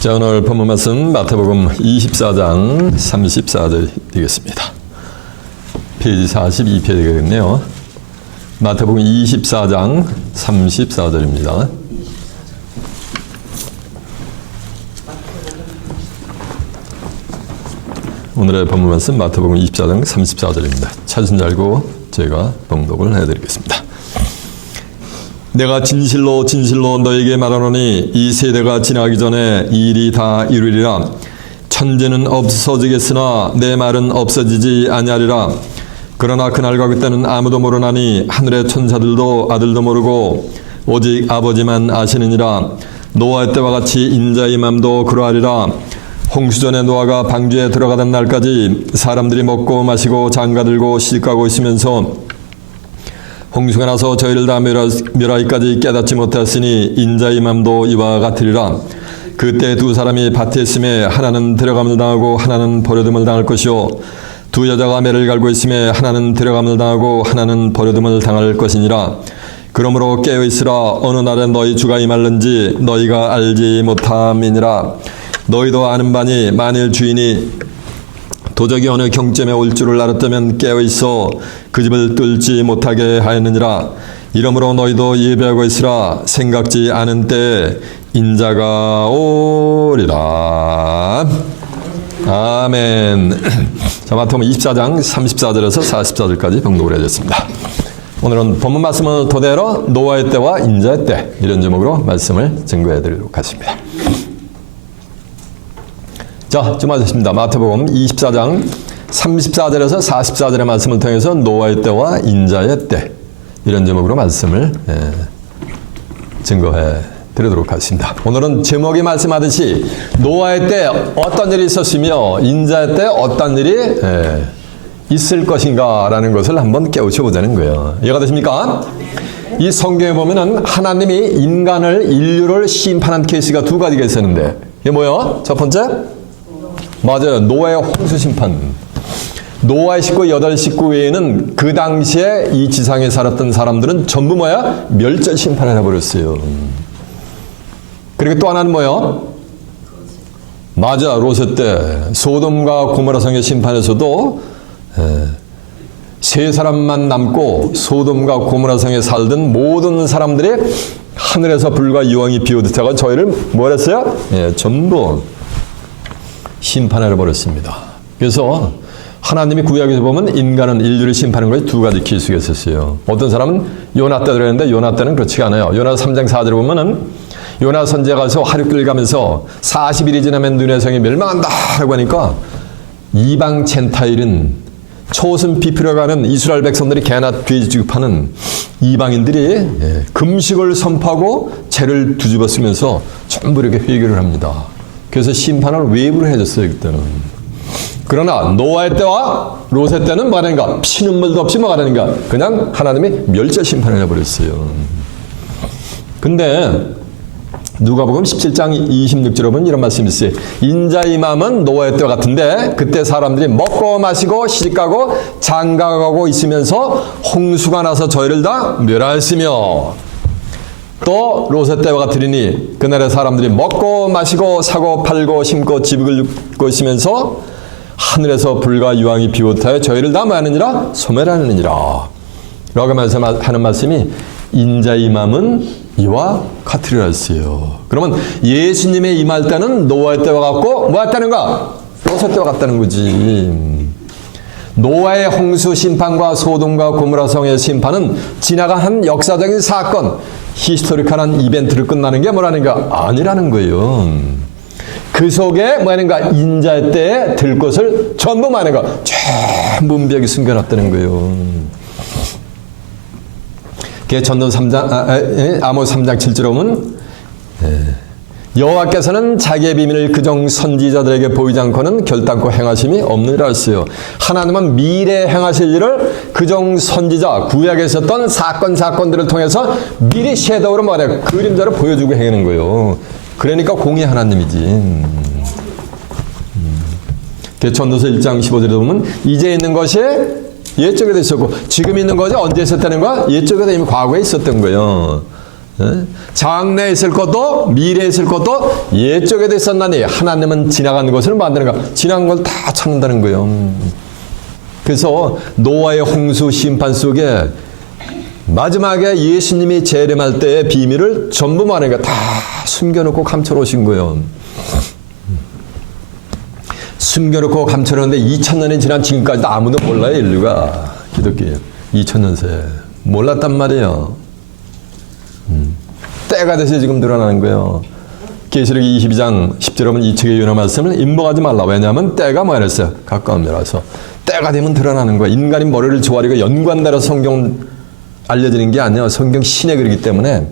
자, 오늘 본문 말씀 마태복음 24장 34절 되겠습니다. 페이지 42페이지 되겠네요. 마태복음 24장 34절입니다. 오늘의 본문 말씀 마태복음 24장 34절입니다. 찾으신 줄 알고 제가 봉독을 해드리겠습니다. 내가 진실로 진실로 너에게 말하노니 이 세대가 지나기 전에 이 일이 다 이루리라. 천지는 없어지겠으나 내 말은 없어지지 아니하리라. 그러나 그날과 그때는 아무도 모르나니 하늘의 천사들도 아들도 모르고 오직 아버지만 아시느니라. 노아의 때와 같이 인자의 맘도 그러하리라. 홍수전에 노아가 방주에 들어가던 날까지 사람들이 먹고 마시고 장가들고 시집가고 있으면서 홍수가 나서 저희를 다 멸하기까지 깨닫지 못하였으니 인자의 맘도 이와 같으리라. 그때 두 사람이 밭에 있음에 하나는 데려감을 당하고 하나는 버려둠을 당할 것이요 두 여자가 매를 갈고 있음에 하나는 데려감을 당하고 하나는 버려둠을 당할 것이니라. 그러므로 깨어있으라. 어느 날에 너희 주가 임할는지 너희가 알지 못함이니라. 너희도 아는 바니 만일 주인이 도적이 어느 경점에 올 줄을 알았다면 깨어있어 그 집을 뚫지 못하게 하였느니라. 이러므로 너희도 예배하고 있으라. 생각지 않은 때에 인자가 오리라. 아멘. 자, 마태복음 24장 34절에서 44절까지 봉독을 해드렸습니다. 오늘은 본문 말씀을 토대로 노아의 때와 인자의 때 이런 제목으로 말씀을 증거해드리도록 하겠습니다. 자, 좀 하셨습니다. 마태복음 24장 34절에서 44절의 말씀을 통해서 노아의 때와 인자의 때 이런 제목으로 말씀을 증거해 드리도록 하겠습니다. 오늘은 제목이 말씀하듯이 노아의 때 어떤 일이 있었으며 인자의 때 어떤 일이 있을 것인가 라는 것을 한번 깨우쳐 보자는 거예요. 이해가 되십니까? 이 성경에 보면은 하나님이 인류를 심판한 케이스가 두 가지가 있었는데 이게 뭐예요? 첫 번째? 맞아요. 노아의 홍수 심판. 노아의 식구 8식구 외에는 그 당시에 이 지상에 살았던 사람들은 전부 뭐야? 멸절 심판을 해버렸어요. 그리고 또 하나는 뭐예요? 맞아. 롯의 때 소돔과 고모라 성의 심판에서도 세 사람만 남고 소돔과 고모라 성에 살던 모든 사람들이 하늘에서 불과 유황이 비오듯 하고 저희를 뭐 했어요? 전부 심판을 해버렸습니다. 그래서 하나님이 구약에서 보면 인간은 인류를 심판하는 것이 두 가지 케이스가 있었어요. 어떤 사람은 요나 때 그랬는데 요나 때는 그렇지가 않아요. 요나 3장 4절에 보면은 요나 선지자가 가서 하룻길 가면서 40일이 지나면 눈의 성이 멸망한다 라고 하니까 이방 젠타일은 초선 비필어가는 이스라엘 백성들이 개나 돼지 취급하는 이방인들이 금식을 선포하고 죄를 뒤집어 쓰면서 전부 이렇게 회개를 합니다. 그래서 심판을 외부로 해줬어요, 그때는. 그러나 노아의 때와 롯의 때는 뭐 하는가? 피눈물도 없이 뭐 하는가? 그냥 하나님이 멸절 심판을 해버렸어요. 근데 누가복음 17장 26절에 보면 이런 말씀이 있어요. 인자의 마음은 노아의 때와 같은데 그때 사람들이 먹고 마시고 시집가고 장가가고 있으면서 홍수가 나서 저희를 다 멸하였으며 또 롯의 때와 같으리니 그날의 사람들이 먹고 마시고 사고 팔고 심고 집을 짓고 있으면서 하늘에서 불과 유황이 비롯하여 저희를 다 뭐하느니라? 소멸하느니라 라고 하는 말씀이 인자의 맘은 이와 같으리라 했어요. 그러면 예수님의 임할 때는 노아의 때와 같고 뭐 같다는가? 롯의 때와 같다는 거지. 노아의 홍수 심판과 소돔과 고모라 성의 심판은 지나간 한 역사적인 사건, 히스토리컬한 이벤트를 끝나는 게 뭐라는가? 아니라는 거예요. 그 속에 뭐하는가? 인자의 때에 들 것을 전부 뭐하는가? 전부 은비하게 숨겨놨다는 거예요. 전도 3장, 아모스 3장 7절에 보면 여호와께서는 자기의 비밀을 그종 선지자들에게 보이지 않고는 결단코 행하심이 없느니라 했어요. 하나님은 미래에 행하실 일을 그종 선지자 구약에 있었던 사건들을 통해서 미리 섀도우로 말해 그림자로 보여주고 행하는 거예요. 그러니까 공의 하나님이지. 전도서 1장 15절에 보면 이제 있는 것이 옛적에도 있었고 지금 있는 것이 언제 있었다는 거야? 옛적에도 이미 과거에 있었던 거예요. 장래에 있을 것도 미래에 있을 것도 옛적에도 있었나니 하나님은 지나간 것을 만드는가. 지나간 걸 다 찾는다는 거예요. 그래서 노아의 홍수 심판 속에 마지막에 예수님이 재림할 때의 비밀을 전부 말하니까 다 숨겨놓고 감춰놓으신 거예요. 숨겨놓고 감춰놓는데 2000년이 지난 지금까지도 아무도 몰라요. 인류가. 기독교 2000년 새 몰랐단 말이에요. 때가 돼서 지금 드러나는 거예요. 계시록이 22장 10절에 보면 이 책의 유언의 말씀을 임복하지 말라. 왜냐하면 때가 뭐라 했어요? 가까움이라서. 때가 되면 드러나는 거예요. 인간이 머리를 조아리고 연관대로 성경 알려지는 게 아니에요. 성경 신에 그러기 때문에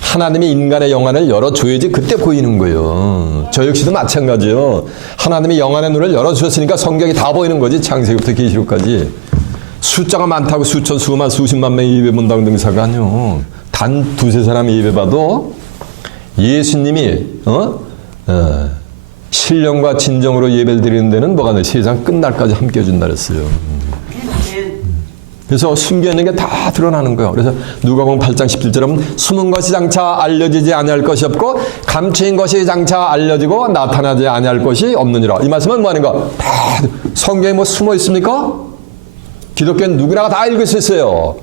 하나님이 인간의 영안을 열어줘야지 그때 보이는 거예요. 저 역시도 마찬가지예요. 하나님이 영안의 눈을 열어주셨으니까 성경이 다 보이는 거지. 창세기부터 계시록까지. 숫자가 많다고 수천, 수만, 수십만 명이 예배 본다고 등사가 아니요. 단 두세 사람이 예배 봐도 예수님이 신령과 진정으로 예배를 드리는 데는 뭐가 돼? 세상 끝날까지 함께 해준다 그랬어요. 그래서 숨겨있는 게 다 드러나는 거예요. 그래서 누가복음 8장 17절에 보면 숨은 것이 장차 알려지지 아니할 것이 없고 감추인 것이 장차 알려지고 나타나지 아니할 것이 없느니라. 이 말씀은 뭐 하는가? 다 성경에 뭐 숨어 있습니까? 기독교는 누구나 다 읽을 수 있어요.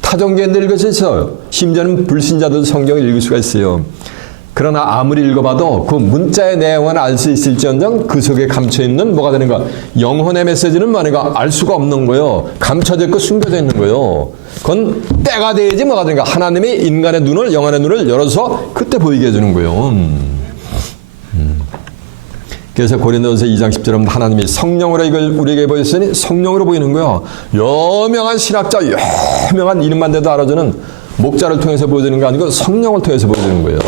타종교인도 읽을 수 있어요. 심지어는 불신자도 성경을 읽을 수가 있어요. 그러나 아무리 읽어봐도 그 문자의 내용은 알 수 있을지언정 그 속에 감춰있는 뭐가 되는가? 영혼의 메시지는 뭐가 알 수가 없는 거예요. 감춰져 있고 숨겨져 있는 거예요. 그건 때가 돼야지 뭐가 되는가? 하나님이 인간의 눈을, 영혼의 눈을 열어서 그때 보이게 해주는 거예요. 그래서 고린도전서 2장 10절에 하나님이 성령으로 이걸 우리에게 보였으니 성령으로 보이는 거예요. 유명한 신학자, 유명한 이름만 대도 알아주는 목자를 통해서 보여주는 게 아니고 성령을 통해서 보여주는 거예요.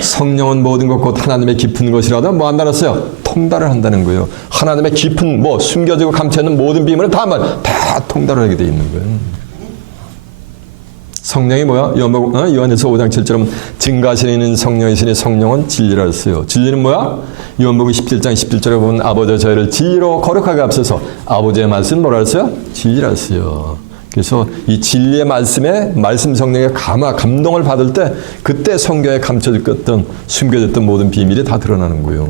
성령은 모든 것 곧 하나님의 깊은 것이라도 뭐 한다고 했어요? 통달을 한다는 거예요. 하나님의 깊은 뭐 숨겨지고 감춰있는 모든 비밀을 다 통달을 하게 돼 있는 거예요. 성령이 뭐야? 요한일서 5장 7절은 증거하시는 이는 성령이시니 성령은 진리라 했어요. 진리는 뭐야? 요한복음 17장 17절에 보면 아버지 저희를 진리로 거룩하게 앞서서 아버지의 말씀 뭐라 했어요? 진리라 했어요. 그래서 이 진리의 말씀 성령의 감동을 받을 때 그때 성경에 감춰졌던 숨겨졌던 모든 비밀이 다 드러나는 거예요.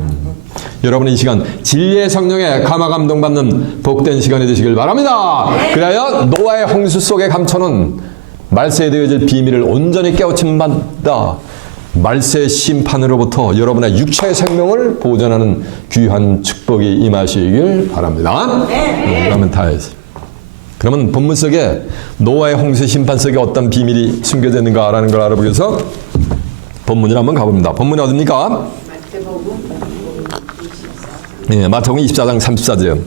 여러분 이 시간 진리의 성령에 감동 받는 복된 시간이 되시길 바랍니다. 그래야 노아의 홍수 속에 감춰놓은 말세에 되어질 비밀을 온전히 깨우침 받다. 말세의 심판으로부터 여러분의 육체의 생명을 보존하는 귀한 축복이 임하시길 바랍니다. 그러면 다 했어요. 그러면 본문 속에 노아의 홍수 심판 속에 어떤 비밀이 숨겨져 있는가라는 걸 알아보기 위해서 본문을 한번 가봅니다. 본문이 어딥니까? 마태복음 24장 34절.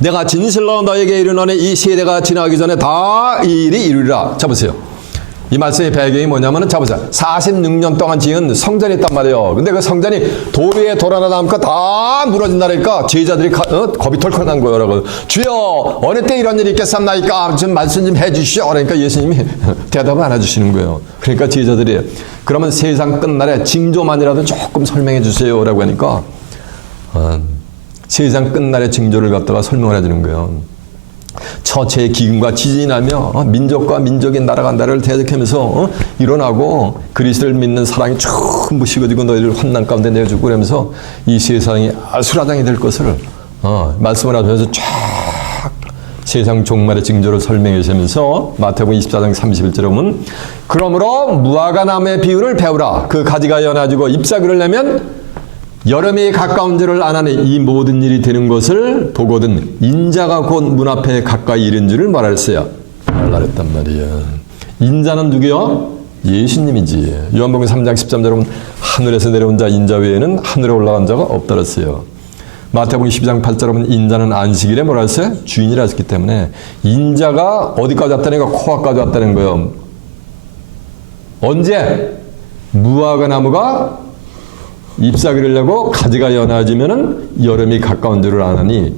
내가 진실로 너에게 이르노니 이 세대가 지나가기 전에 다 이 일이 이루리라. 잡으세요. 이 말씀의 배경이 뭐냐면 잡으세요. 46년 동안 지은 성전이 있단 말이에요. 근데 그 성전이 도 위에 돌아나니까 다 무너진다니까 제자들이 겁이 털컥 난 거예요. 주여 어느 때 이런 일이 있겠습니까? 좀 말씀 좀 해주시오. 그러니까 예수님이 대답을 안 해주시는 거예요. 그러니까 제자들이 그러면 세상 끝날에 징조만이라도 조금 설명해 주세요 라고 하니까 세상 끝날의 징조를 갖다가 설명을 해주는 거예요. 처체의 기근과 지진이 나며 민족과 민족이 나라가 나라를 대적하면서 일어나고 그리스도를 믿는 사랑이 전부 식어지고 너희를 환난 가운데 내어주고 그러면서 이 세상이 아수라장이 될 것을 말씀을 하면서 쫙 세상 종말의 징조를 설명해 주면서 마태복음 24장 31절에 보면 그러므로 무화과 나무의 비유를 배우라. 그 가지가 연해지고 잎사귀를 내면 여름이 가까운 줄을 아나니 이 모든 일이 되는 것을 보거든 인자가 곧 문 앞에 가까이 이른 줄을 말했어요. 말했단 말이야. 인자는 누구요? 예수님이지. 요한복음 3장 13절에 보면 하늘에서 내려온 자 인자 외에는 하늘에 올라간 자가 없다 그랬어요. 마태복음 12장 8절에 보면 인자는 안식일에 뭐라 했어요? 주인이라 했기 때문에 인자가 어디까지 왔다는 거야? 코앞까지 왔다는 거예요. 언제? 무화과 나무가 잎사귀를 내고 가지가 연해지면은 여름이 가까운 줄을 아나니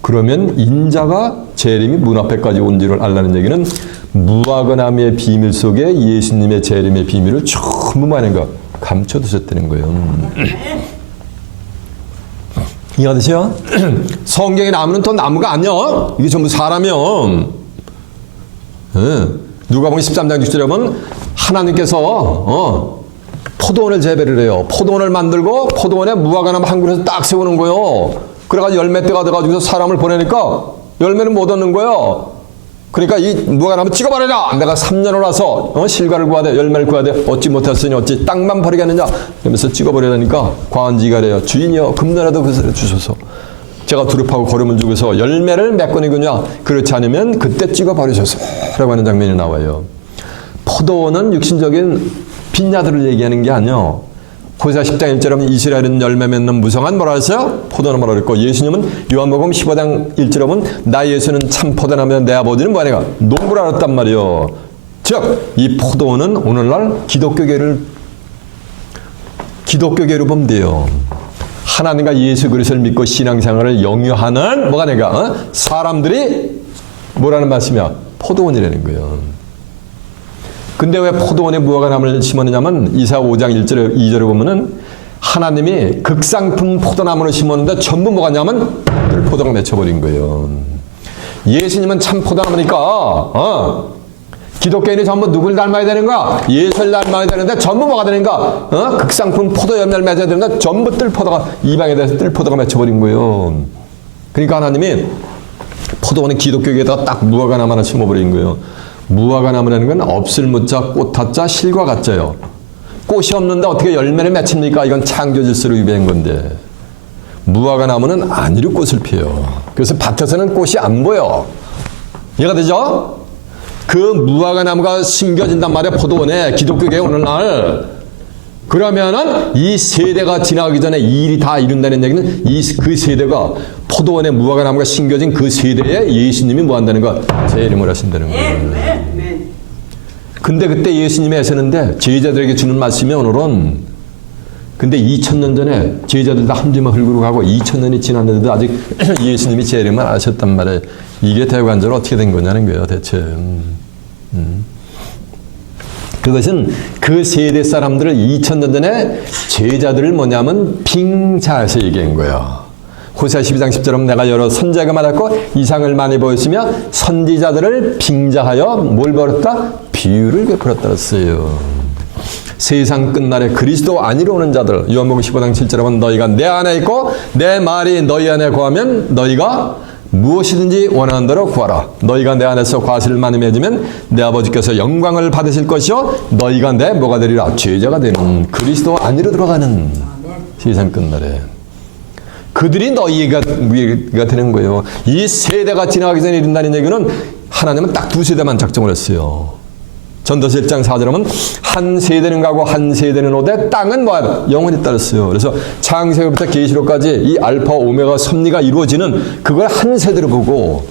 그러면 인자가 재림이 문 앞에까지 온 줄을 알라는 얘기는 무화과 나무의 비밀 속에 예수님의 재림의 비밀을 전부 많이가 감춰두셨다는 거예요. 이해하시죠? 성경의 나무는 또 나무가 아니야. 이게 전부 사람이요. 누가복음 13장 6절에 보면 하나님께서 포도원을 재배를 해요. 포도원을 만들고 포도원에 무화과나무 한 그루에서 딱 세우는 거예요. 그래가지고 열매때가 돼가지고 사람을 보내니까 열매는 못 얻는 거예요. 그러니까 이 무화과나무 찍어버려라. 내가 3년을 와서 실과를 구하되 열매를 구하되 얻지 못했으니 어찌 땅만 버리겠느냐. 그러면서 찍어버리라니까 과한지가 래요. 주인이여 금년에도 그것을 주소서. 제가 두릅하고 거름을 주고서 열매를 맺거니군요. 그렇지 않으면 그때 찍어버리소서 라고 하는 장면이 나와요. 포도원은 육신적인 빈야들을 얘기하는 게 아니요. 고사 10장 1절에 이스라엘은 열매 맺는 무성한 뭐라 했어요? 포도는 뭐라 그랬고, 예수님은 요한복음 15장 1절에 보면 나 예수는 참 포도나무며 내 아버지는 뭐하니까 농부라 그랬단 말이요. 즉 이 포도원은 오늘날 기독교계를 보면 돼요. 하나님과 예수 그리스도를 믿고 신앙생활을 영위하는 뭐가 내가 사람들이 뭐라는 말씀이야? 포도원이라는 거예요. 근데 왜 포도원에 무화과나무를 심었느냐면 이사 5장 1절에 2절에 보면은 하나님이 극상품 포도나무를 심었는데 전부 뭐가 냐면 포도가 맺혀버린 거예요. 예수님은 참 포도나무니까 기독교인이 전부 누굴 닮아야 되는 거야? 예수를 닮아야 되는데 전부 뭐가 되는가? 극상품 포도 열매를 맺어야 되는데 전부 뜰포도가 이방에 대해서 뜰포도가 맺혀버린 거예요. 그러니까 하나님이 포도원의 기독교에다가 딱 무화과나무 하나 심어버린 거예요. 무화과나무라는 건 없을 무자 꽃하자 실과 같자요. 꽃이 없는데 어떻게 열매를 맺힙니까? 이건 창조 질서로 위배한 건데 무화과나무는 안으로 꽃을 피워요. 그래서 밭에서는 꽃이 안 보여. 이해가 되죠? 그 무화과나무가 심겨진단 말이에요. 포도원에 기독교계 오늘날. 그러면은 이 세대가 지나가기 전에 이 일이 다 이룬다는 얘기는 그 세대가 포도원에 무화과나무가 심겨진 그 세대에 예수님이 뭐 한다는 거? 재림을 하신다는 거예요. 근데 그때 예수님이 애쓰는데 제자들에게 주는 말씀이 오늘은 근데 2000년 전에 제자들 다 함지만 흘구러 가고 2000년이 지났는데도 아직 예수님이 재림을 안 하셨단 말이에요. 이게 대관절로 어떻게 된 거냐는 거예요, 대체. 그것은 그 세대 사람들을 2000년 전에 제자들을 뭐냐면 빙자해서 얘기한 거예요. 호세아 12장 10절은 내가 여러 선지자가 말했고 이상을 많이 보였으며 선지자들을 빙자하여 뭘 벌였다? 비유를 베풀었다 했어요. 세상 끝날에 그리스도 안이로 오는 자들 요한복음 15장 7절에 보면 너희가 내 안에 있고 내 말이 너희 안에 거하면 너희가 무엇이든지 원하는 대로 구하라. 너희가 내 안에서 과실을 많이 맺으면 내 아버지께서 영광을 받으실 것이요 너희가 내 뭐가 되리라? 제자가 되는 그리스도 안으로 들어가는 세상 끝날에 그들이 너희가 되는 거예요. 이 세대가 지나가기 전에 이른다는 얘기는 하나님은 딱 두 세대만 작정을 했어요. 전도서 1장 4절에 보면 한 세대는 가고 한 세대는 오되 땅은 뭐야? 영원히 따랐어요. 그래서 창세기부터 계시록까지 이 알파 오메가 섭리가 이루어지는 그걸 한 세대로 보고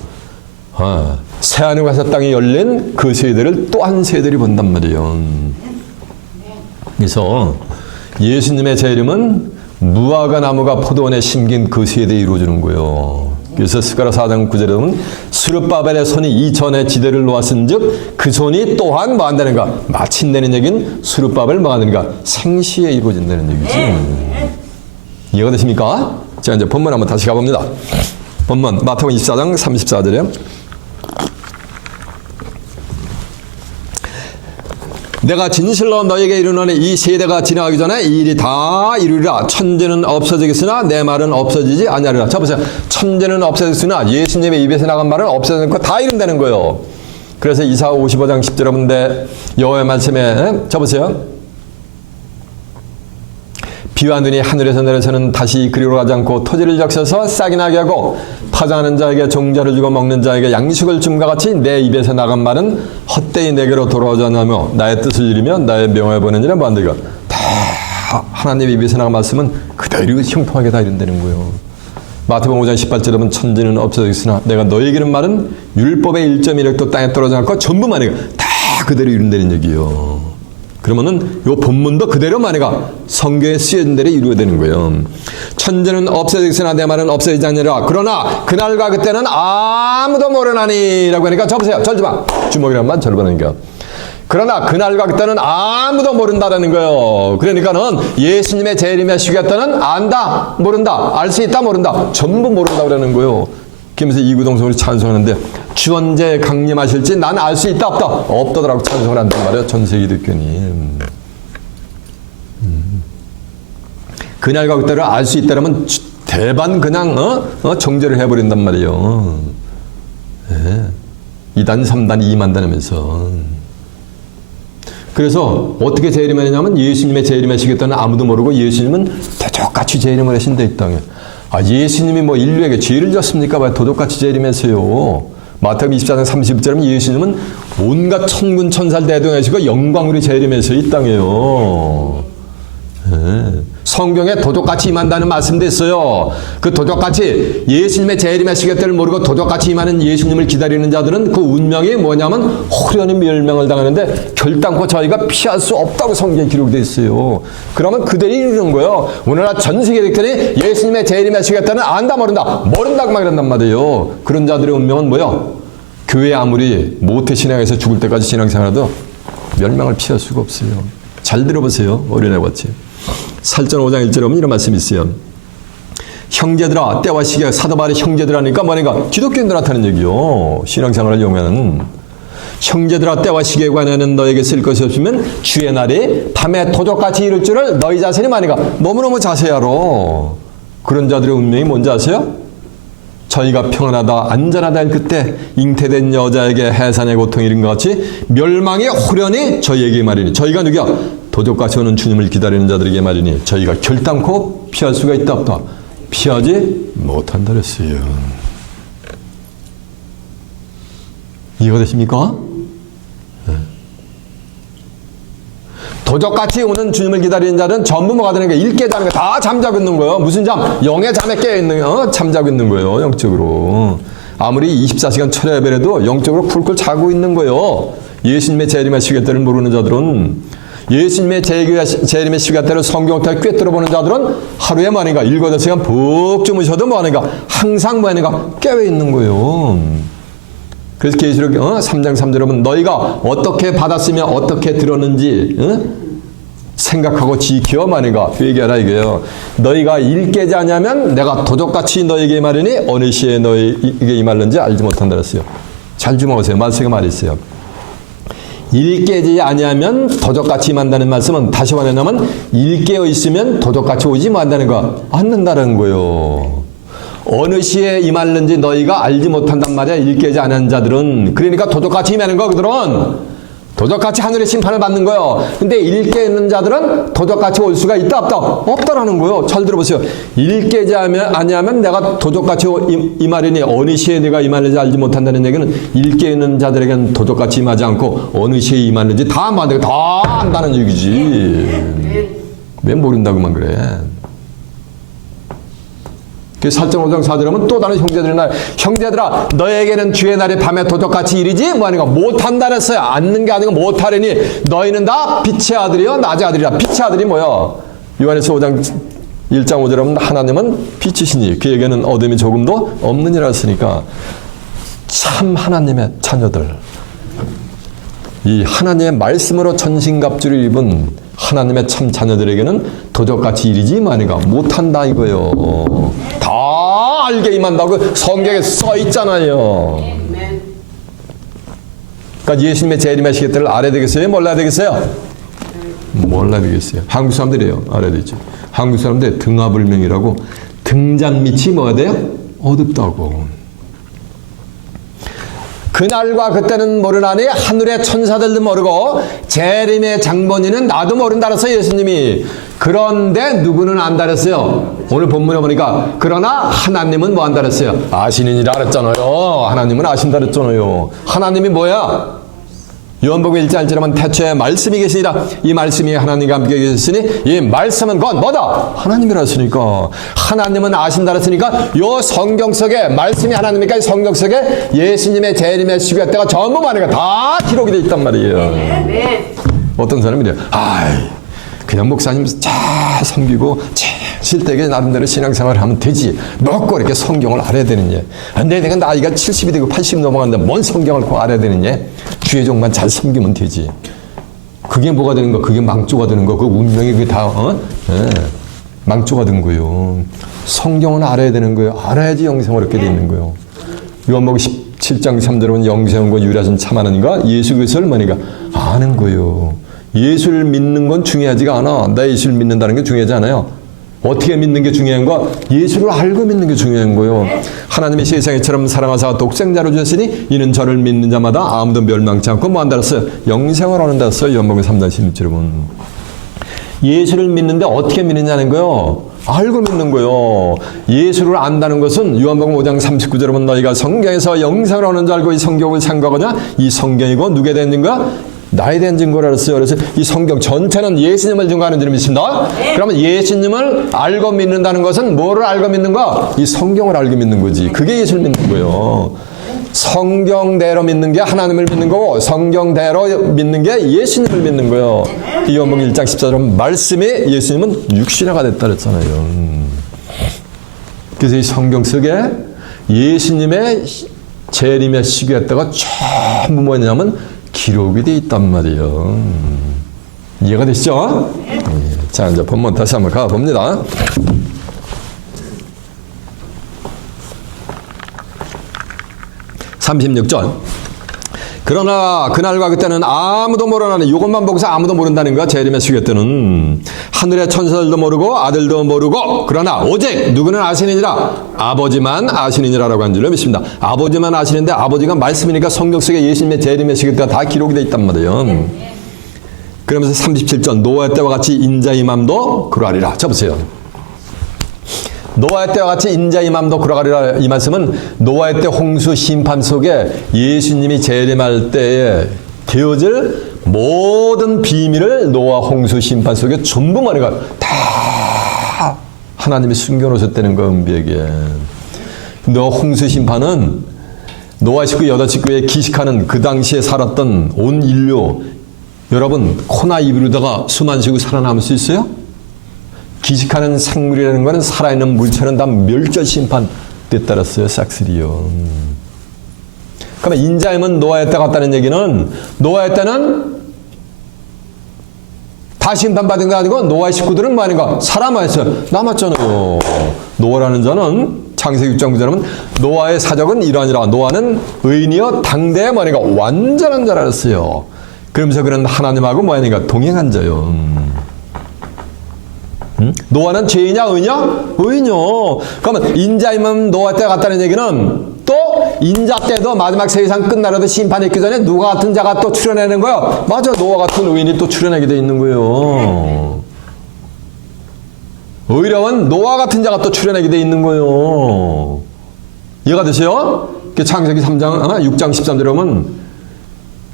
새하늘과 새 땅이 열린 그 세대를 또 한 세대를 본단 말이에요. 그래서 예수님의 재림은 무화과나무가 포도원에 심긴 그 세대에 이루어지는 거예요. 그래서 스가랴 4장 9절에 보면 스룹바벨의 손이 이 전에 지대를 놓았은즉 그 손이 또한 뭐 한다는가? 마친다는 얘기는 스룹바벨 뭐 하는가? 생시에 이루어진다는 얘기지. 이해가 되십니까? 자, 이제 본문 한번 다시 가봅니다. 본문 마태복음 24장 34절에 내가 진실로 너에게 이르노니 이 세대가 지나가기 전에 이 일이 다 이루리라. 천재는 없어지겠으나 내 말은 없어지지 아니하리라. 자 보세요. 천재는 없어지겠으나 예수님의 입에서 나간 말은 없어지는 거 다 이룬다는 거예요. 그래서 이사 55장 10절에 보는데 여호와의 말씀에 자 보세요. 비와 눈이 하늘에서 내려서는 다시 그리로 가지 않고 토지를 적셔서 싹이 나게 하고 파장하는 자에게 종자를 주고 먹는 자에게 양식을 줌과 같이 내 입에서 나간 말은 헛되이 내게로 돌아오지 않으며 나의 뜻을 이루며 나의 명예를 보내니라. 뭐 한다니까 다 하나님 입에서 나간 말씀은 그대로 형통하게 다 이룬다는 거예요. 마태복음 5장 18절에 보면 천지는 없어졌으나 내가 너에게는 말은 율법의 1.1획도 땅에 떨어지지 않고 전부 만이가 다 그대로 이룬다는 얘기예요. 그러면은 요 본문도 그대로 만해가 성경에 쓰여진 대로 이루어야 되는 거예요. 천재는 없어지겠으나 내 말은 없어지지 않느니라. 그러나 그날과 그때는 아무도 모르나니 라고 하니까 저 보세요. 절지 마. 주먹이란 말 절반하니까 그러나 그날과 그때는 아무도 모른다라는 거예요. 그러니까는 예수님의 재림의 시기 때는 안다 모른다 알 수 있다 모른다 전부 모른다 그러는 거예요. 그러면서 이구동성으로 찬송하는데 주 언제 강림하실지 난 알 수 있다 없다? 없다더라고 찬송을 한단 말이에요. 전세 기독교니. 그날과 그때를 알 수 있다면 대반 그냥 정죄를 해버린단 말이에요. 네. 2단, 3단, 2만단 하면서. 그래서 어떻게 재림하냐면 예수님의 재림하시겠다는 아무도 모르고 예수님은 도적같이 재림을 하신다 이 땅에. 예수님이 뭐 인류에게 죄를 졌습니까? 왜 도적같이 재림했어요? 마태복음 24장 30절에 예수님은 온갖 천군 천사를 대동하시고 영광으로 재림해서 이 땅에요. 네. 성경에 도적같이 임한다는 말씀도 있어요. 그 도적같이 예수님의 재림하시겠다를 모르고 도적같이 임하는 예수님을 기다리는 자들은 그 운명이 뭐냐면 호련히 멸망을 당하는데 결단코 저희가 피할 수 없다고 성경에 기록되어 있어요. 그러면 그들이 이르는 거예요. 오늘날 전 세계 객들이 예수님의 재림하시겠다는 안다 모른다 막 이런단 말이에요. 그런 자들의 운명은 뭐야? 교회 아무리 모태 신앙에서 죽을 때까지 신앙생활해도 멸망을 피할 수가 없어요. 잘 들어보세요. 어린애같이. 살전 5장 1절에 보면 이런 말씀이 있어요. 형제들아 때와 시기가 사도 바울이 형제들하니까 뭐니까 기독교인들 나타나는 얘기요. 신앙생활을 용하는 형제들아 때와 시기에 관하여는 너에게 쓸 것이 없으면 주의 날이 밤에 도적같이 이를 줄을 너희 자신이 많으니까 너무너무 자세히 알아. 그런 자들의 운명이 뭔지 아세요? 저희가 평안하다 안전하다 할 그때 잉태된 여자에게 해산의 고통이 이른 것 같이 멸망의 호련이 저희에게 말이니 저희가 누구야? 도적같이 오는 주님을 기다리는 자들에게 말이니 저희가 결단코 피할 수가 있다 없다? 피하지 못한다 그랬어요. 이해가 되십니까? 네. 도적같이 오는 주님을 기다리는 자들은 전부 뭐가 되는 거예요? 일깨 자는 거 다 잠자고 있는 거예요. 무슨 잠? 영의 잠에 깨어있는 거예요. 잠자고 있는 거예요. 영적으로. 아무리 24시간 철야 예배라도 영적으로 쿨쿨 자고 있는 거예요. 예수님의 재림하시겠다를 모르는 자들은 예수님의 재림의 시간대를 성경을 꿰뚫어 보는 자들은 하루에 뭐하는가 7-8시간 푹 주무셔도 뭐하는가 항상 뭐하는가 깨어있는 거예요. 그래서 계시록 3장 3절에 보면 너희가 어떻게 받았으며 어떻게 들었는지 생각하고 지켜 말이가 회개하라 이거예요. 너희가 일깨지 않냐면 내가 도적같이 너희에게 말하니 어느 시에 너희에게 임할는지 알지 못한다 그랬어요. 잘 주목하세요. 말씀이 말했어요. 일깨지 아니하면 도적같이 임한다는 말씀은 다시 말하냐면 일깨어 있으면 도적같이 오지 못한다는 거 않는다는 거예요. 어느 시에 임할는지 너희가 알지 못한단 말이야. 일깨지 않은 자들은. 그러니까 도적같이 임하는 거 그들은 도적같이 하늘의 심판을 받는 거예요. 근데 일깨 있는 자들은 도적같이 올 수가 있다 없다? 없다라는 거예요. 잘 들어보세요. 일깨지 아니하면 내가 도적같이 임하리니 어느 시에 내가 임하는지 알지 못한다는 얘기는 일깨 있는 자들에게는 도적같이 임하지 않고 어느 시에 임하는지 다 안다는 얘기지. 왜 모른다고만 그래. 살전 5장 4절에 하면 또 다른 형제들의 날 형제들아 너에게는 주의 날이 밤에 도적같이 이르지 뭐하는가 못한다 그랬어요. 않는 게 아니고 못하려니 너희는 다 빛의 아들이요 낮의 아들이라. 빛의 아들이 뭐야? 요한에서 5장 1장 5절에 하면 하나님은 빛이시니 그에게는 어둠이 조금도 없느니라 했으니까 참 하나님의 자녀들 이 하나님의 말씀으로 전신갑주를 입은 하나님의 참 자녀들에게는 도적같이 이르지 뭐하는가 못한다 이거예요. 다 알게 임한다고 성경에 써 있잖아요. 그러니까 예수님의 재림하시겠다를 알아야 되겠어요? 몰라야 되겠어요? 몰라야 되겠어요. 한국 사람들이에요. 알아야 되죠. 한국 사람들 등하불명이라고 등잔 밑이 뭐가 돼요? 어둡다고. 그날과 그때는 모르나니 하늘의 천사들도 모르고 재림의 장본인은 나도 모른다 그랬어요. 예수님이. 그런데 누구는 안다 그랬어요. 오늘 본문에 보니까 그러나 하나님은 뭐 한다 그랬어요. 아시느니라 그랬잖아요. 하나님은 아신다 그랬잖아요. 하나님이 뭐야? 요한복음 1장 1절에 보면 태초에 말씀이 계시니라. 이 말씀이 하나님과 함께 계셨으니 이 말씀은 곧 뭐다? 하나님이라 했으니까. 하나님은 아신다 했으니까 요 성경 속에 말씀이 하나님이니까 성경 속에 예수님의 재림의 시간대가 전부 많으니까 다 기록이 되어 있단 말이에요. 네. 어떤 사람이 이래요. 그냥 목사님 잘 섬기고 실되게 나름대로 신앙생활을 하면 되지. 뭐꼭 이렇게 성경을 알아야 되느냐. 근데 내가 나이가 70이 되고 80 넘어갔는데 뭔 성경을 꼭 알아야 되느냐. 주의 종만 잘 섬기면 되지. 그게 뭐가 되는 거? 그게 망조가 되는 거. 그 운명이 그게 다 망조가 된 거예요. 성경은 알아야 되는 거예요. 알아야지 영생을 얻게 돼 있는 거예요. 요한복음 17장 3절에 보면 영생과 유일하신 참 하나님과 예수 그리스도를 뭐니까 아는 거예요. 예수를 믿는 건 중요하지가 않아. 나 예수를 믿는다는 게 중요하지 않아요. 어떻게 믿는 게 중요한 거야? 예수를 알고 믿는 게 중요한 거예요. 하나님이 세상에처럼 사랑하사 독생자로 주셨으니 이는 저를 믿는 자마다 아무도 멸망치 않고 뭐한다 그랬어요? 영생을 얻는다 그랬어요. 요한복음 3장 16절에 보면. 예수를 믿는데 어떻게 믿느냐는 거요. 알고 믿는 거요. 예수를 안다는 것은 요한복음 5장 39절에 보면 너희가 성경에서 영생을 얻는 줄 알고 이 성경을 상고하거냐? 이 성경이고 누구에 대한 증거야? 나에 대한 증거라 그랬어요. 그래서 이 성경 전체는 예수님을 증거하는 줄을 믿습니다. 그러면 예수님을 알고 믿는다는 것은 뭐를 알고 믿는 거야? 이 성경을 알고 믿는 거지. 그게 예수를 믿는 거예요. 성경대로 믿는 게 하나님을 믿는 거고 성경대로 믿는 게 예수님을 믿는 거예요. 요한복음 1장 14절은 말씀이 예수님은 육신화가 됐다 그랬잖아요. 그래서 이 성경 속에 예수님의 재림의 시기였다가 전부 뭐냐면 기록이 돼 있단 말이에요. 이해가 되시죠? 자, 이제 본문 다시 한번 가봅니다. 36절. 그러나 그날과 그때는 아무도 모르나니 이것만 보고서 아무도 모른다는 거야. 재림의 시기 때는 하늘의 천사들도 모르고 아들도 모르고 그러나 오직 누구는 아시느니라 아버지만 아시느니라라고 한 줄로 믿습니다. 아버지만 아시는데 아버지가 말씀이니까 성경 속에 예수님의 재림의 시기 때가 다 기록이 되어 있단 말이에요. 그러면서 37절 노아의 때와 같이 인자의 맘도 그러하리라. 자 보세요. 노아의 때와 같이 인자의 맘도 그러하리라. 이 말씀은 노아의 때 홍수 심판 속에 예수님이 재림할 때에 되어질 모든 비밀을 노아 홍수 심판 속에 전부 말이가 다 하나님이 숨겨놓으셨다는 거 은비에게. 노아 홍수 심판은 노아 식구 여덟 식구에 기식하는 그 당시에 살았던 온 인류 여러분 코나 입으로다가 숨 안 쉬고 살아남을 수 있어요? 기식하는 생물이라는 것은 살아있는 물체는 다 멸절 심판 됐다랬어요. 싹쓸이요. 그러면 인자임은 노아의 때 같다는 얘기는 노아의 때는 다 심판받은 게 아니고 노아의 식구들은 뭐 아닌가? 살아남았어요. 남았잖아요. 노아라는 자는 창세기 6장 9절은 노아의 사적은 이러하니라. 노아는 의인이여 당대의 뭐 아닌가? 완전한 자라 그랬어요. 그러면서 그는 하나님하고 뭐 아닌가? 동행한 자요. 노아는 죄이냐 의냐? 의인요. 그러면 인자임은 노아 때 같다는 얘기는 또 인자 때도 마지막 세상 끝나려도 심판이 있기 전에 누가 같은 자가 또 출현하는 거예요. 맞아. 노아 같은 의인이 또 출현하게 돼 있는 거예요. 의로운 노아 같은 자가 또 출현하게 돼 있는 거예요. 이해가 되세요? 창세기 3장 6장 13절에 보면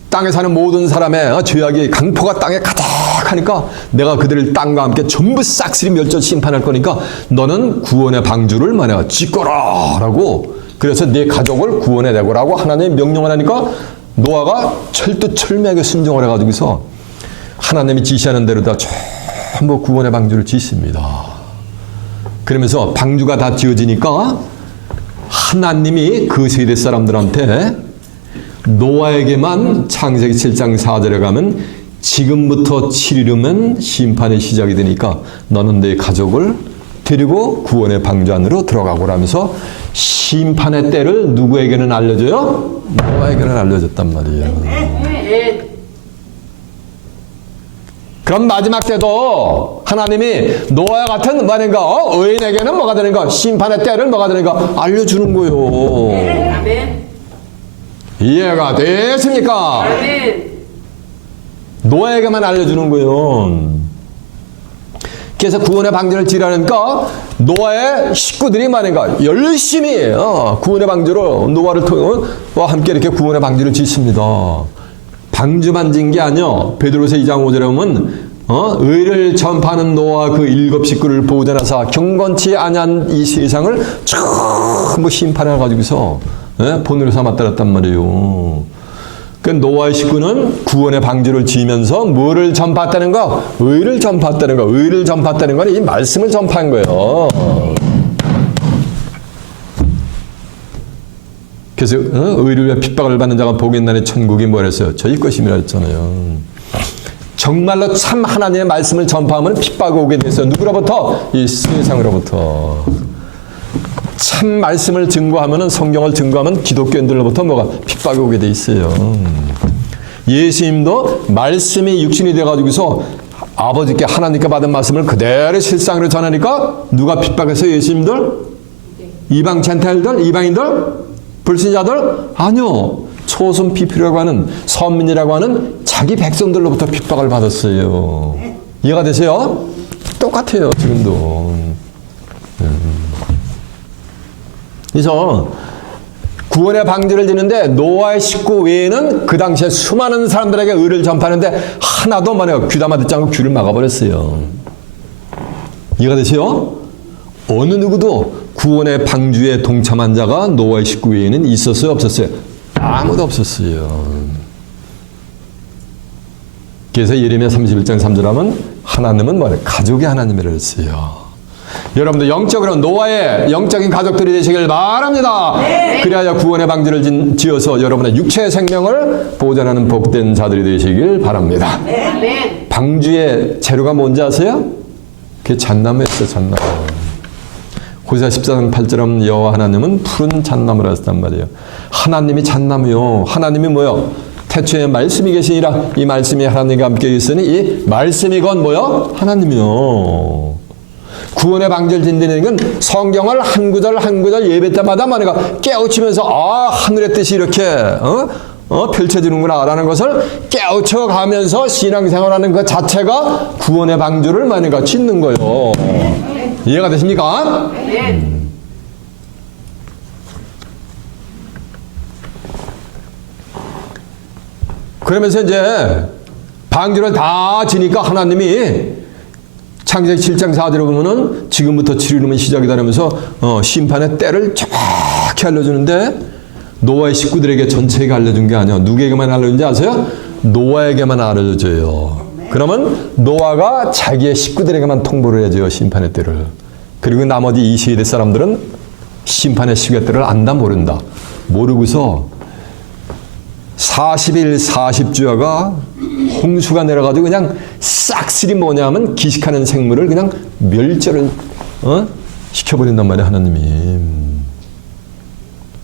땅에 사는 모든 사람의 죄악이 강포가 땅에 가득하니까 내가 그들을 땅과 함께 전부 싹쓸이 멸절 심판할 거니까 너는 구원의 방주를 내가 짓거라 라고 그래서 네 가족을 구원해 내고라고 하나님이 명령을 하니까 노아가 철두철미하게 순종을 해가지고서 하나님이 지시하는 대로 다 전부 구원의 방주를 짓습니다. 그러면서 방주가 다 지어지니까 하나님이 그 세대 사람들한테 노아에게만 창세기 7장 4절에 가면 지금부터 7일이면 심판의 시작이 되니까 너는 내 가족을 데리고 구원의 방주 안으로 들어가고라면서 심판의 때를 누구에게는 알려줘요? 노아에게는 알려줬단 말이에요. 그럼 마지막 때도 하나님이 노아 같은 뭐인가 의인에게는 뭐가 되는가? 심판의 때를 뭐가 되는가? 알려주는 거예요. 아멘. 이해가 됐습니까? 노아에게만 알려주는 거예요. 그래서 구원의 방주를 지으라니까 노아의 식구들이 말인가 열심히 구원의 방주로 노아를 통해와 함께 이렇게 구원의 방주를 짓습니다. 방주만 짓는 게 아니요. 베드로서 2장 5절에 보면 의를 전파하는 노아 그 7 식구를 보존하사 경건치 아니한 이 세상을 전부 심판해 가지고서 본으로 삼았다랬단 말이에요. 그 노아의 식구는 구원의 방주를 지으면서 뭐를 전파했다는 거? 의를 전파했다는 거. 의를 전파했다는 건 이 말씀을 전파한 거예요. 그래서 의를 위해 핍박을 받는 자가 복이 있나니 천국이 뭐랬어요? 저희 것임이라 했잖아요. 정말로 참 하나님의 말씀을 전파하면 핍박이 오게 됐어요. 누구로부터? 이 세상으로부터. 참 말씀을 증거하면은, 성경을 증거하면 기독교인들로부터 뭐가 핍박이 오게 돼 있어요. 예수님도 말씀이 육신이 돼가지고서 아버지께, 하나님께 받은 말씀을 그대로 실상으로 전하니까 누가 핍박했어요? 예수님들? 이방 젠타일들? 이방인들? 불신자들? 아니요. 초선 피표라고 하는, 선민이라고 하는 자기 백성들로부터 핍박을 받았어요. 이해가 되세요? 똑같아요, 지금도. 그래서 구원의 방주를 지는데 노아의 식구 외에는 그 당시에 수많은 사람들에게 의를 전파하는데 하나도 만약 귀담아 듣지 않고 귀를 막아버렸어요. 이해가 되세요? 어느 누구도 구원의 방주에 동참한 자가 노아의 식구 외에는 있었어요? 없었어요? 아무도 없었어요. 그래서 예레미야 31장 3절 하면 하나님은 뭐예요? 가족의 하나님이라고 했어요. 여러분들 영적으로 노아의 영적인 가족들이 되시길 바랍니다. 네. 그리하여 구원의 방주를 지어서 여러분의 육체의 생명을 보존하는 복된 자들이 되시길 바랍니다. 네. 방주의 재료가 뭔지 아세요? 그게 잣나무였어요. 잣나무. 호세아 14장 8절은 여호와 하나님은 푸른 잣나무라 했단 말이에요. 하나님이 잣나무요. 하나님이 뭐요? 태초에 말씀이 계시니라. 이 말씀이 하나님과 함께 있으니 이 말씀이 건 뭐요? 하나님이요. 구원의 방주를 짓는 건 성경을 한 구절 한 구절 예배 때마다 만약에 깨우치면서 하늘의 뜻이 이렇게 펼쳐지는구나 라는 것을 깨우쳐가면서 신앙생활하는 그 자체가 구원의 방주를 만약에 짓는 거예요. 이해가 되십니까? 그러면서 이제 방주를 다 지니까 하나님이 창세기 7장 4절에 보면은 지금부터 7일이면 시작이다 하면서 심판의 때를 정확히 알려주는데 노아의 식구들에게 전체가 알려준 게 아니야. 누구에게만 알려준지 아세요? 노아에게만 알려줘요. 그러면 노아가 자기의 식구들에게만 통보를 해줘요. 심판의 때를. 그리고 나머지 이 세대 사람들은 심판의 시계 때를 안다 모른다. 모르고서 40일 40주야가 홍수가 내려가지고 그냥 싹쓸이 뭐냐면 기식하는 생물을 그냥 멸절을 시켜버린단 말이에요. 하나님이.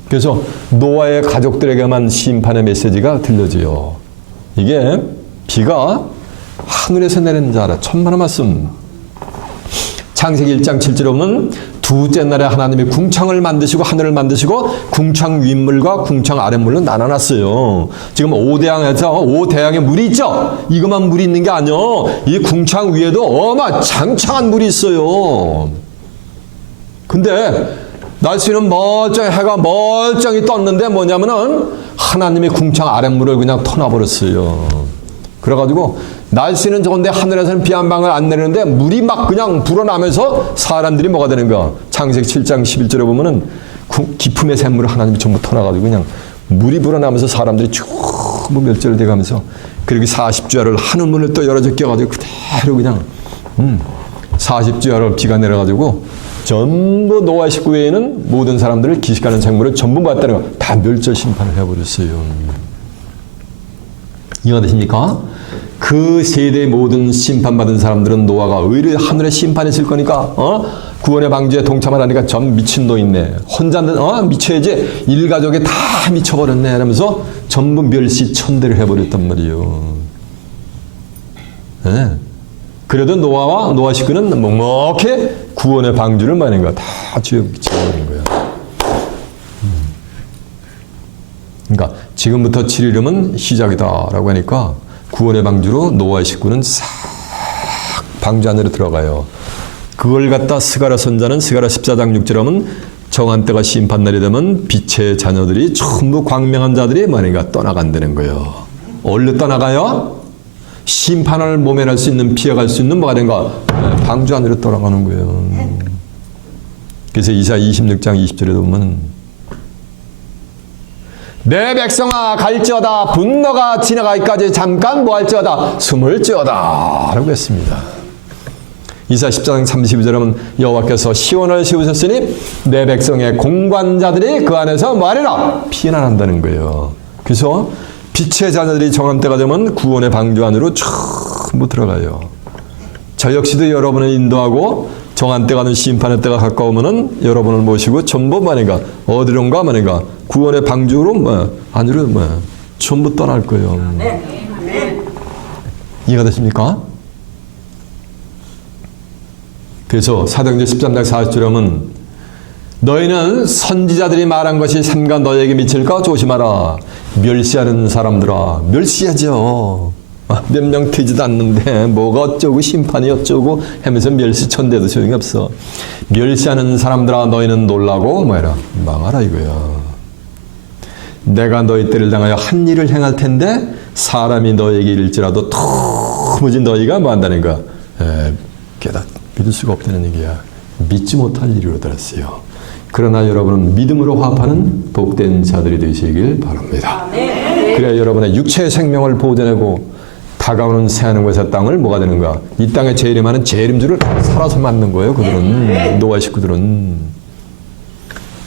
그래서 노아의 가족들에게만 심판의 메시지가 들려져요. 이게 비가 하늘에서 내리는 줄 알아. 천만의 말씀. 창세기 1장 7절에 보면 두째 날에 하나님이 궁창을 만드시고 하늘을 만드시고 궁창 윗물과 궁창 아랫물로 나눠놨어요. 지금 5대양에서 5대양에 물이 있죠? 이것만 물이 있는 게 아니요. 이 궁창 위에도 어마장창한 물이 있어요. 근데 날씨는 멀쩡히 해가 멀쩡히 떴는데 뭐냐면은 하나님이 궁창 아랫물을 그냥 터놔버렸어요. 그래가지고 날씨는 좋은데 하늘에서는 비 한 방울 안 내리는데 물이 막 그냥 불어나면서 사람들이 뭐가 되는 거야. 창세기 7장 11절에 보면은 기품의 샘물을 하나님이 전부 터놔가지고 그냥 물이 불어나면서 사람들이 전부 멸절돼 가면서 그리고 40주야를 하늘문을 또 열어줘 껴가지고 그대로 그냥 40주야를 비가 내려가지고 전부 노아 식구 외에는 모든 사람들을 기식하는 생물을 전부 봤다는 거 다 멸절 심판을 해버렸어요. 이해가 되십니까? 그 세대의 모든 심판받은 사람들은 노아가 의뢰 하늘에 심판했을 거니까 구원의 방주에 동참을 하니까 전 미친도 있네. 혼자는 미쳐야지 일가족이 다 미쳐버렸네 하면서 전부 멸시 천대를 해버렸단 말이에요. 네. 그래도 노아와 노아 식구는 묵묵히 구원의 방주를 마는 거야. 다 지어버린 거야. 그러니까 지금부터 7일이면 시작이다라고 하니까 구원의 방주로 노아의 식구는 싹 방주 안으로 들어가요. 그걸 갖다 스가랴 선자는 스가랴 14장 6절 하면 정한 때가 심판날이 되면 빛의 자녀들이 전부 광명한 자들이 만약에 떠나간다는 거예요. 어디로 떠나가요? 심판을 모면할 수 있는, 피해갈 수 있는 뭐가 된가? 방주 안으로 떠나가는 거예요. 그래서 이사야 26장 20절에도 보면 내 백성아 갈지어다 분노가 지나가기까지 잠깐 뭐할지어다 숨을지어다 라고 했습니다. 이사야 14장 32절에 보면 여호와께서 시온을 세우셨으니 내 백성의 공관자들이 그 안에서 뭐하리라 피난한다는 거예요. 그래서 빛의 자녀들이 정한 때가 되면 구원의 방주 안으로 전부 들어가요. 저 역시도 여러분을 인도하고 정한 때가 는 심판의 때가 가까우면은 여러분을 모시고 전부 말인가 어디론가 말인가 구원의 방주로 안으로 전부 떠날 거예요. 이해가 되십니까? 그래서 사도행전 13장 40절에 보면 너희는 선지자들이 말한 것이 삼가 너에게 미칠까 조심하라. 멸시하는 사람들아, 멸시하죠. 몇 명 되지도 않는데 뭐가 어쩌고 심판이 어쩌고 하면서 멸시천대도 소용이 없어. 멸시하는 사람들아 너희는 놀라고 뭐해라 망하라 이거야. 내가 너희 때를 당하여 한 일을 행할 텐데 사람이 너에게 이를지라도 도무지 너희가 뭐 한다는 거야. 믿을 수가 없다는 얘기야. 믿지 못할 일이 일어났어요. 그러나 여러분은 믿음으로 화합하는 복된 자들이 되시길 바랍니다. 그래야 여러분의 육체의 생명을 보존하고 다가오는 새하늘과 땅을 뭐가 되는가? 이 땅에 재림하는 재림주를 살아서 맞는 거예요. 그들은 노아 식구들은.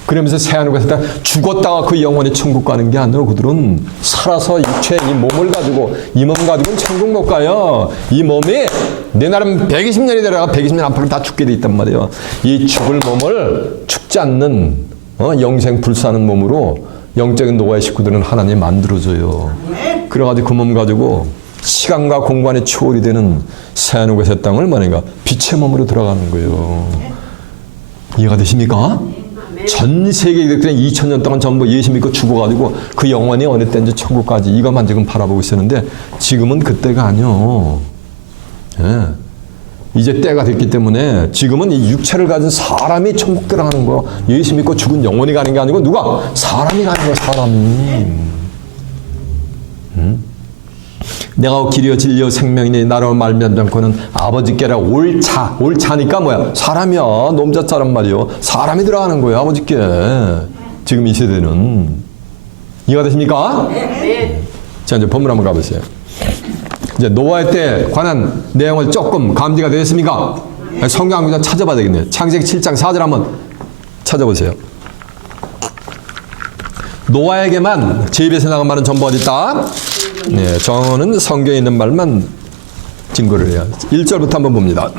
그러면서 새하늘과 땅 죽었다가 그 영혼이 천국 가는 게 아니라 그들은 살아서 육체의 이 몸을 가지고 이 몸 가지고는 천국 못 가요. 이 몸이 내 나름 120년이 되다가 120년 앞으로 다 죽게 돼 있단 말이에요. 이 죽을 몸을 죽지 않는 영생 불사하는 몸으로 영적인 노아의 식구들은 하나님 만들어줘요. 그래가지고 그 몸 가지고 시간과 공간이 초월이 되는 새하늘과 새 땅을 말인가 빛의 몸으로 들어가는 거예요. 이해가 되십니까? 전 세계 기독교는 2000년 동안 전부 예수 믿고 죽어가지고 그 영혼이 어느 때인지 천국까지 이것만 지금 바라보고 있었는데 지금은 그때가 아니요. 이제 때가 됐기 때문에 지금은 이 육체를 가진 사람이 천국 들어가는 거예요. 예수 믿고 죽은 영혼이 가는 게 아니고 누가? 사람이 가는 거예요. 사람이. 내가 길이요 진리요 생명이니 나로 말미암지 않고는 아버지께라 옳자니까 뭐야? 사람이야. 놈자자란 말이요. 사람이 들어가는 거예요. 아버지께. 지금 이 세대는. 이해가 되십니까? 자, 이제 본문 한번 가보세요. 이제 노아의 때에 관한 내용을 조금 감지가 되었습니까? 성경 한번 찾아봐야 되겠네요. 창세기 7장 4절 한번 찾아보세요. 노아에게만 제 입에서 나간 말은 전부 어디 있다? 네, 저는 성경에 있는 말만 증거를 해요. 1절부터 한번 봅니다.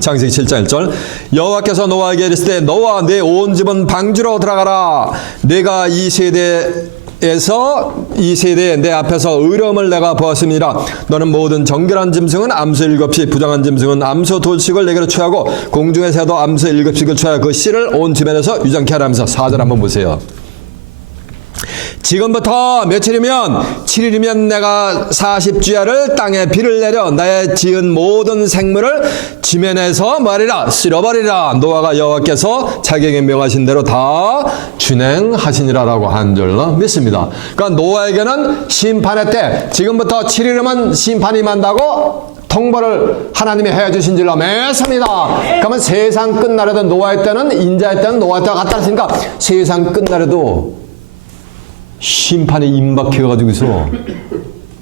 창세기 7장 1절 여호와께서 노아에게 이르시되 너와 내 온 집은 방주로 들어가라. 내가 이 세대에 내 앞에서 의로움을 내가 보았습니다. 너는 모든 정결한 짐승은 암소 7씩 부정한 짐승은 암소 2씩을 내게로 취하고 공중의 새도 암소 7씩을 취하여 그 씨를 온 주변에서 유정케 하라 하면서 4절 한번 보세요. 지금부터 며칠이면 7일이면 내가 40주야를 땅에 비를 내려 나의 지은 모든 생물을 지면에서 말이라 쓸어버리라. 노아가 여호와께서 자기에게 명하신 대로 다 준행하시니라라고 한 줄로 믿습니다. 그러니까 노아에게는 심판의 때 지금부터 7일이면 심판이 만다고 통보를 하나님이 해주신 줄로 믿습니다. 그러면 세상 끝날에도 노아의 때는 인자의 때는 노아의 때가 같다 했으니까 세상 끝날에도 심판이 임박해가지고서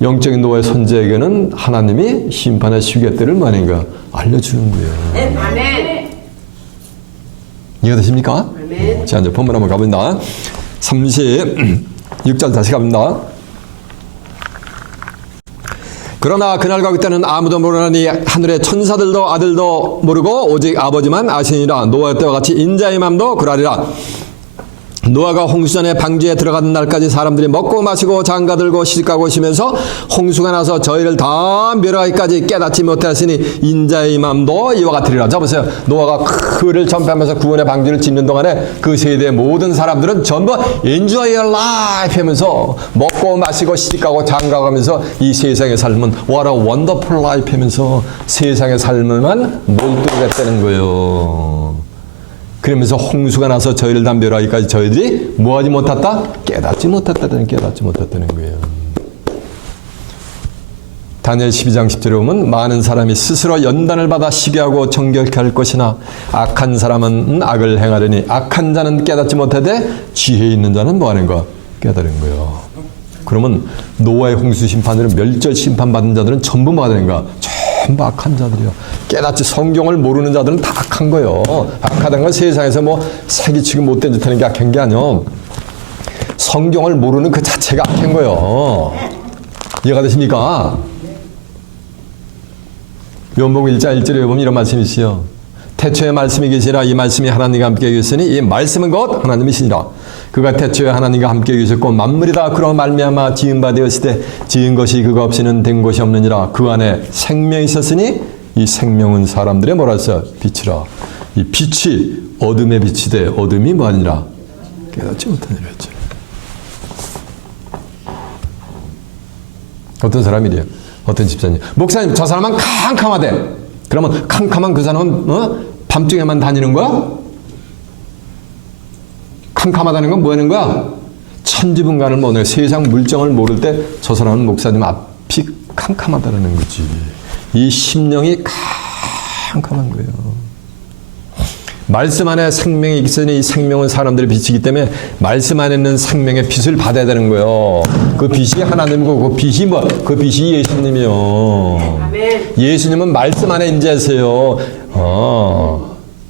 영적인 노아의 선지에게는 하나님이 심판의 시계때를 뭐하는가 알려주는 거예요. 아멘. 이해가 되십니까? 아멘. 자, 이제 본문 한번 가봅니다. 36절 다시 갑니다. 그러나 그날과 그때는 아무도 모르나니 하늘의 천사들도 아들도 모르고 오직 아버지만 아시니라. 노아의 때와 같이 인자의 맘도 그러하리라. 노아가 홍수전에 방주에 들어가는 날까지 사람들이 먹고 마시고 장가들고 시집가고 오시면서 홍수가 나서 저희를 다 멸하기까지 깨닫지 못하였으니 인자의 맘도 이와 같으리라. 자 보세요. 노아가 그를 전폐하면서 구원의 방주를 짓는 동안에 그 세대의 모든 사람들은 전부 Enjoy your life 하면서 먹고 마시고 시집가고 장가가면서 이 세상의 삶은 What a wonderful life 하면서 세상의 삶을만 몰두를 했다는 거예요. 그러면서 홍수가 나서 저희를 다 멸하기까지 저희들이 뭐하지 못했다? 깨닫지 못했다는 거예요. 다니엘 12장 10절에 보면 많은 사람이 스스로 연단을 받아 시기하고 정결케 할 것이나 악한 사람은 악을 행하려니 악한 자는 깨닫지 못하되 지혜 있는 자는 뭐하는 거? 깨달은 거예요. 그러면 노아의 홍수 심판들은 멸절 심판 받은 자들은 전부 뭐가 되는가? 전부 악한 자들이요. 깨닫지 성경을 모르는 자들은 다 악한 거예요. 악하다는 건 세상에서 뭐 사기치고 못된 짓 하는 게 악한 게 아니요. 성경을 모르는 그 자체가 악한 거예요. 이해가 되십니까? 요한복음 1장 1절에 보면 이런 말씀이 있어요. 태초에 말씀이 계시라. 이 말씀이 하나님과 함께 계셨으니 이 말씀은 곧 하나님이시니라. 그가 태초에 하나님과 함께 계셨고 만물이 다 그로 말미암아 지은 바 되었으되 지은 것이 그가 없이는 된 것이 없느니라. 그 안에 생명이 있었으니 이 생명은 사람들의 뭐라 했어요? 빛이라. 이 빛이 어둠의 빛이 돼 어둠이 뭐하니라? 깨닫지 못하니라 했죠. 어떤 사람이래요? 어떤 집사님? 목사님 저 사람은 캄캄하대. 그러면 캄캄한 그 사람은 밤중에만 다니는 거야? 캄캄하다는 건 뭐 하는 거야? 천지분간을 모르는 세상 물정을 모를 때 저 사람은 목사님 앞이 캄캄하다는 거지. 이 심령이 캄캄한 거예요. 말씀 안에 생명이 있으니 이 생명은 사람들의 빛이기 때문에 말씀 안에 있는 생명의 빛을 받아야 되는 거예요. 그 빛이 하나님이고 그 빛이 뭐? 그 빛이 예수님이요. 예수님은 말씀 안에 임재하세요.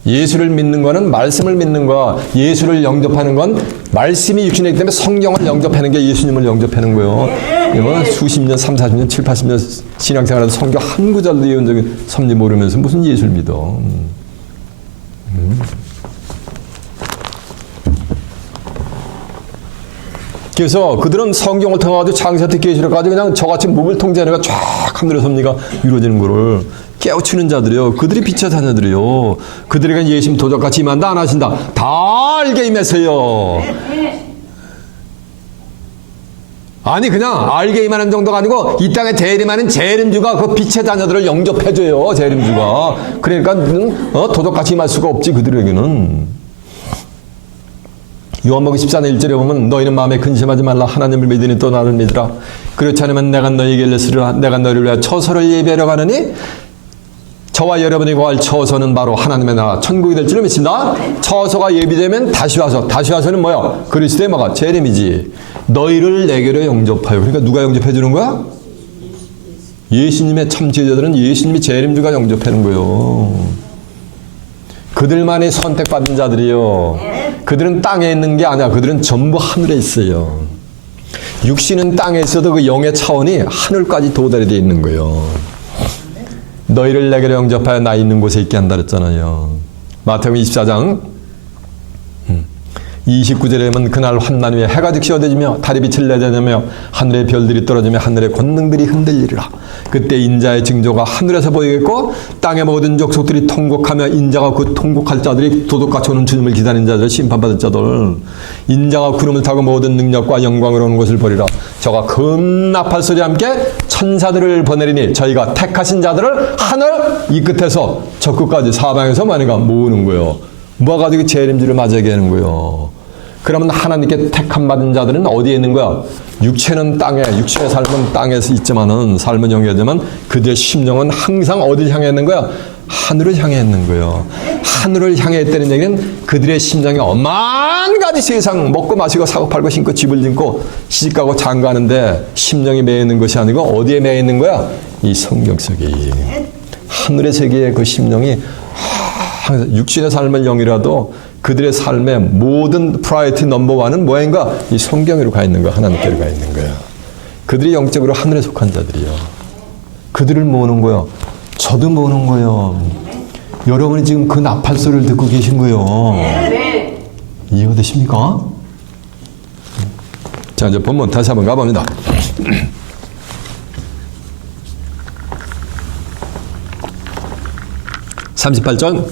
예수를 믿는 거는 말씀을 믿는 거야. 예수를 영접하는 건 말씀이 육신이기 때문에 성경을 영접하는 게 예수님을 영접하는 거예요. 이거 수십 년, 3, 40년, 7, 80년 신앙생활에서 성경 한 구절도 외운 적이 섭리 모르면서 무슨 예수를 믿어. 그래서 그들은 성경을 통해가지고 창세부터 계시록까지 그냥 저같이 몸을 통제하는 거 쫙 하늘의 섭리가 이루어지는 거를 깨우치는 자들이요. 그들이 빛의 자녀들이요. 그들에게 예수님 도적같이 임한다 안 하신다. 다 알게 임했어요. 아니 그냥 알게 임하는 정도가 아니고 이 땅에 재림하는 재림주가 그 빛의 자녀들을 영접해줘요. 재림주가. 그러니까 도적같이 임할 수가 없지 그들에게는. 요한복음 14장 1절에 보면 너희는 마음에 근심하지 말라. 하나님을 믿으니 또 나를 믿으라. 그렇지 않으면 내가 너희에게 일렀으리라. 내가 너희를 위하여 처소를 예비하려 가느니 저와 여러분이 구할 처소는 바로 하나님의 나라 천국이 될 줄을 믿습니다. 처소가 예비되면 다시 와서는 뭐야? 그리스도의 뭐가? 재림이지. 너희를 내게로 영접하여. 그러니까 누가 영접해 주는 거야? 예수님의 참지자들은 예수님이 재림주가 영접하는 거예요. 그들만이 선택받은 자들이요. 그들은 땅에 있는 게 아니야. 그들은 전부 하늘에 있어요. 육신은 땅에 있어도 그 영의 차원이 하늘까지 도달이 되어 있는 거예요. 너희를 내게로 영접하여 나 있는 곳에 있게 한다 그랬잖아요. 마태복음 24장 29절에 보면 그날 환난 후에 해가 즉시 어두워지며 달이 빛을 내자며 하늘의 별들이 떨어지며 하늘의 권능들이 흔들리리라. 그때 인자의 징조가 하늘에서 보이겠고 땅의 모든 족속들이 통곡하며 인자가 그 통곡할 자들이 도둑같이 오는 주님을 기다리는 자들 심판받을 자들 인자가 구름을 타고 모든 능력과 영광으로 오는 것을 보리라. 저가 큰 나팔 소리와 함께 천사들을 보내리니 저희가 택하신 자들을 하늘 이 끝에서 저 끝까지 사방에서 많이가 모으는 거예요. 모아가지고 재림주를 맞이하게 하는 거예요. 그러면 하나님께 택함 받은 자들은 어디에 있는 거야? 육체는 땅에, 육체의 삶은 땅에서 있지만은, 삶은 영이지만 그들의 심령은 항상 어디를 향해 있는 거야? 하늘을 향해 있는 거예요. 하늘을 향해 있다는 얘기는 그들의 심령이 엄만 가지 세상 먹고 마시고 사고 팔고 신고 집을 짓고 시집가고 장가하는데 심령이 매여 있는 것이 아니고 어디에 매여 있는 거야? 이 성경 속에. 하늘의 세계에 그 심령이 항상 육신의 삶은 영이라도 그들의 삶의 모든 프라이어티 넘버원은 뭐인가? 이 성경으로 가 있는 거야. 하나님께로 가 있는 거야. 그들이 영적으로 하늘에 속한 자들이요. 그들을 모으는 거요. 저도 모으는 거요. 여러분이 지금 그 나팔 소리를 듣고 계신 거요. 이해가 되십니까? 자, 이제 본문 다시 한번 가봅니다. 38절.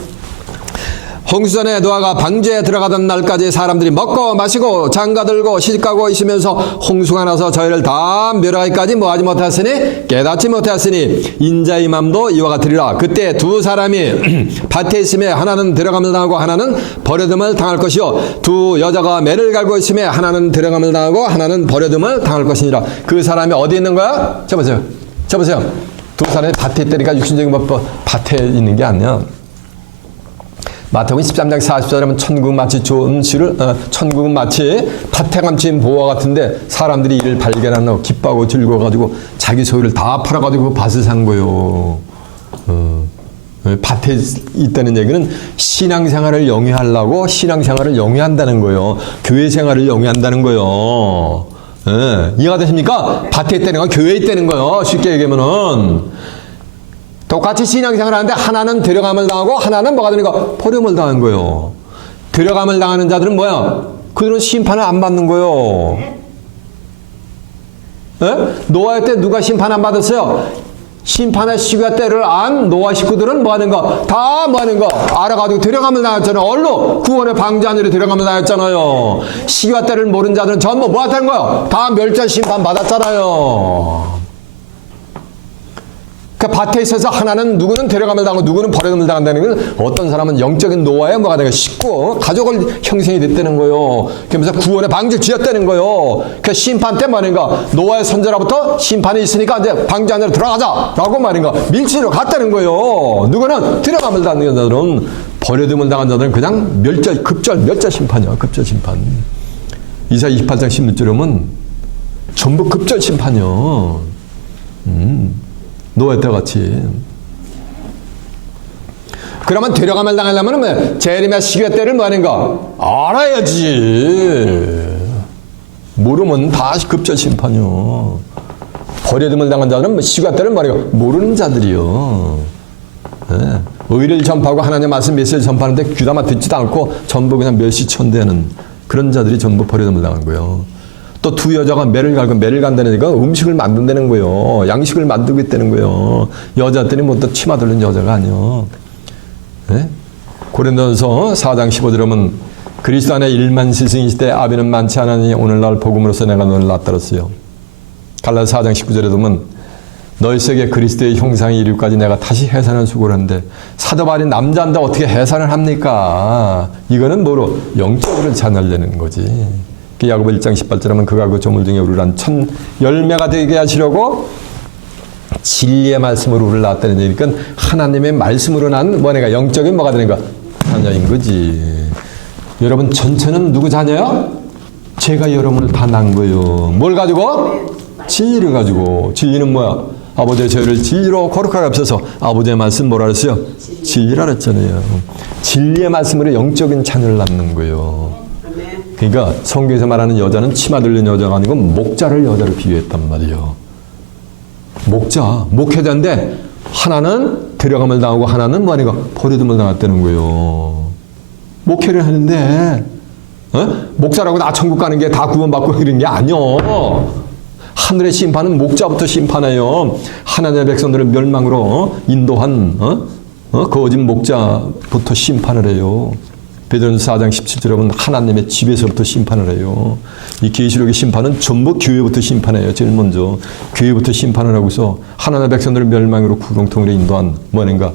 홍수전에 노아가 방주에 들어가던 날까지 사람들이 먹고 마시고 장가들고 시집가고 있으면서 홍수가 나서 저희를 다 멸하기까지 뭐하지 못하였으니 깨닫지 못하였으니 인자의 맘도 이와 같으리라. 그때 두 사람이 밭에 있음에 하나는 들어감을 당하고 하나는 버려둠을 당할 것이요 두 여자가 매를 갈고 있음에 하나는 들어감을 당하고 하나는 버려둠을 당할 것이니라. 그 사람이 어디 있는 거야? 쳐보세요. 두 사람이 밭에 있다니까 육신적인 밭에 있는 게 아니야. 마태복음 13장 40절에 보면 천국은 마치 좋은 실을 천국은 마치 밭에 감춘 보화 같은데 사람들이 이를 발견하고 기뻐하고 즐거워가지고 자기 소유를 다 팔아가지고 그 밭을 산 거요. 밭에 있다는 얘기는 신앙생활을 영위하려고 신앙생활을 영위한다는 거예요. 교회생활을 영위한다는 거예요. 이해가 되십니까? 밭에 있다는 건 교회에 있다는 거예요. 쉽게 얘기하면은 똑같이 신앙생활을 하는데 하나는 데려감을 당하고 하나는 뭐가 되는 거? 버림을 당한 거예요. 데려감을 당하는 자들은 뭐야? 그들은 심판을 안 받는 거예요. 예? 노아의 때 누가 심판 안 받았어요? 심판의 시기와 때를 안 노아 식구들은 뭐 하는 거? 다 뭐 하는 거? 알아가지고 데려감을 당했잖아요. 얼로 구원의 방자들이 데려감을 당했잖아요. 시기와 때를 모르는 자들은 전부 뭐 하는 거야? 다 멸절 심판 받았잖아요. 그 밭에 있어서 하나는 누구는 데려감을 당하고 누구는 버림을 당한다는 건 어떤 사람은 영적인 노아에 뭐가 되는 식구, 가족을 형성이 됐다는 거예요. 그러면서 구원의 방지를 지었다는 거예요. 그 심판 때 말인가 노아의 선제로부터 심판이 있으니까 이제 방지 안으로 들어가자라고 말인가 밀치러 갔다는 거예요. 누구는 데려감을 당하는 자들은 버려둠을 당한 자들은 그냥 급절 멸절 심판이야. 급절 심판. 이사 28장 16절에 보면 전부 급절 심판이야. 노예 때 같이. 그러면 데려감을 당하려면 재림의 시기의 때를 뭐 하는가? 알아야지. 모르면 다 급절 심판이요. 버려둠을 당한 자들은 시기의 때를 뭐 하는가? 모르는 자들이요. 네. 의를 전파하고 하나님의 말씀 메시지를 전파하는데 귀담아 듣지도 않고 전부 그냥 멸시천대하는 그런 자들이 전부 버려둠을 당한 거예요. 또 두 여자가 매를 간다는 얘기가 음식을 만든다는 거예요. 양식을 만들고 있다는 거예요. 여자들이 뭐 또 치마 들는 여자가 아니요. 네? 고린도전서 4장 15절에 보면 그리스도 안에 1만 스승이실 때 아비는 많지 않으니 오늘날 복음으로서 내가 너를 낫들었어요. 갈라디아 4장 19절에 보면 너희 속에 그리스도의 형상이 이루기까지 내가 다시 해산을 수고를 하는데 사도 바울이 남자인데 어떻게 해산을 합니까? 이거는 뭐로? 영적으로 자멸되는 거지. 야고보 1장 18절에 하면 그가 그 조물 중에 우리를 한 천 열매가 되게 하시려고 진리의 말씀으로 우리를 낳았다는 얘기니까 하나님의 말씀으로 난 뭐네가 영적인 뭐가 되는가? 자녀인 거지. 여러분 전체는 누구 자녀요? 제가 여러분을 다 낳은 거예요. 뭘 가지고? 진리를 가지고. 진리는 뭐야? 아버지의 저희를 진리로 거룩하게 앞서서 아버지의 말씀 뭐라 그랬어요? 진리라 그랬잖아요. 진리의 말씀으로 영적인 자녀를 낳는 거예요. 그러니까 성경에서 말하는 여자는 치마 들린 여자가 아니고 목자를 여자를 비유했단 말이에요. 목회자인데 하나는 데려감을 당하고 하나는 뭐하니까 버려둠을 당했다는 거예요. 목회를 하는데 목자라고 나 천국 가는 게 다 구원받고 이런 게 아니요. 하늘의 심판은 목자부터 심판해요. 하나님의 백성들을 멸망으로 인도한 거짓 목자부터 심판을 해요. 베드로전서 4장 17절에 보면 하나님의 집에서부터 심판을 해요. 이 계시록의 심판은 전부 교회부터 심판해요. 제일 먼저 교회부터 심판을 하고서 하나님의 백성들을 멸망으로 구렁텅이로 인도한 뭐는가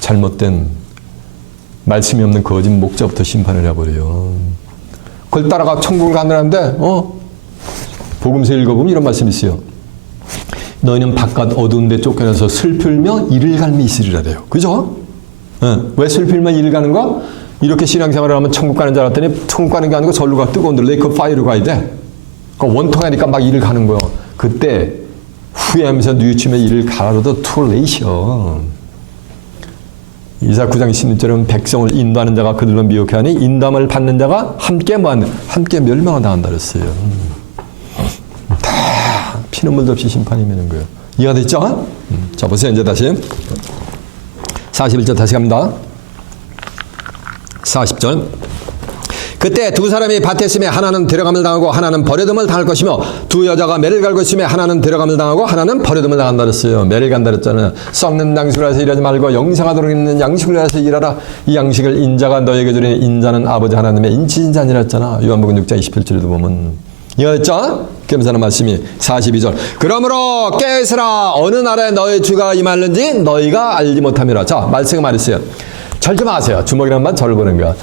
잘못된 말씀이 없는 거짓 목자부터 심판을 해버려요. 그걸 따라가 천국을 가느라는데 복음서 읽어보면 이런 말씀이 있어요. 너희는 바깥 어두운 데 쫓겨나서 슬플며 이를 갈미 있으리라 돼요. 그죠? 왜 슬플며 이를 가는 거? 이렇게 신앙생활을 하면 천국 가는 줄 알았더니 천국 가는 게 아니고 절로 가 뜨거운 데로 레이크 파이로 가야 돼. 그러니까 원통하니까 막 이를 가는 거예요. 그때 후회하면서 뉘우치며 이를 가라도 투레이셔. 이사 9장 16절은 백성을 인도하는 자가 그들로 미혹해 하니 인도함을 받는 자가 함께 멸망을 당한다 그랬어요. 다 피눈물도 없이 심판이 있는 거예요. 이해가 됐죠? 자 보세요. 이제 다시 41절 다시 갑니다. 40절. 그때 두 사람이 밭에 있으며 하나는 데려감을 당하고 하나는 버려둠을 당할 것이며 두 여자가 매를 갈고 있으며 하나는 데려감을 당하고 하나는 버려둠을 당한다 그랬어요. 매를 간다 그랬잖아요. 썩는 양식을 해서 일하지 말고 영생하도록 있는 양식을 해서 일하라. 이 양식을 인자가 너에게 주리니 인자는 아버지 하나님의 인치인자니라 했잖아. 요한복음 6장 28절에도 보면. 이해했죠? 그러면서 말씀이 42절. 그러므로 깨어있으라. 어느 날에 너의 주가 임하는지 너희가 알지 못함이라. 자, 말씀이 말했어요. 절 좀 하세요. 주먹이란 말 절을 보는 거야.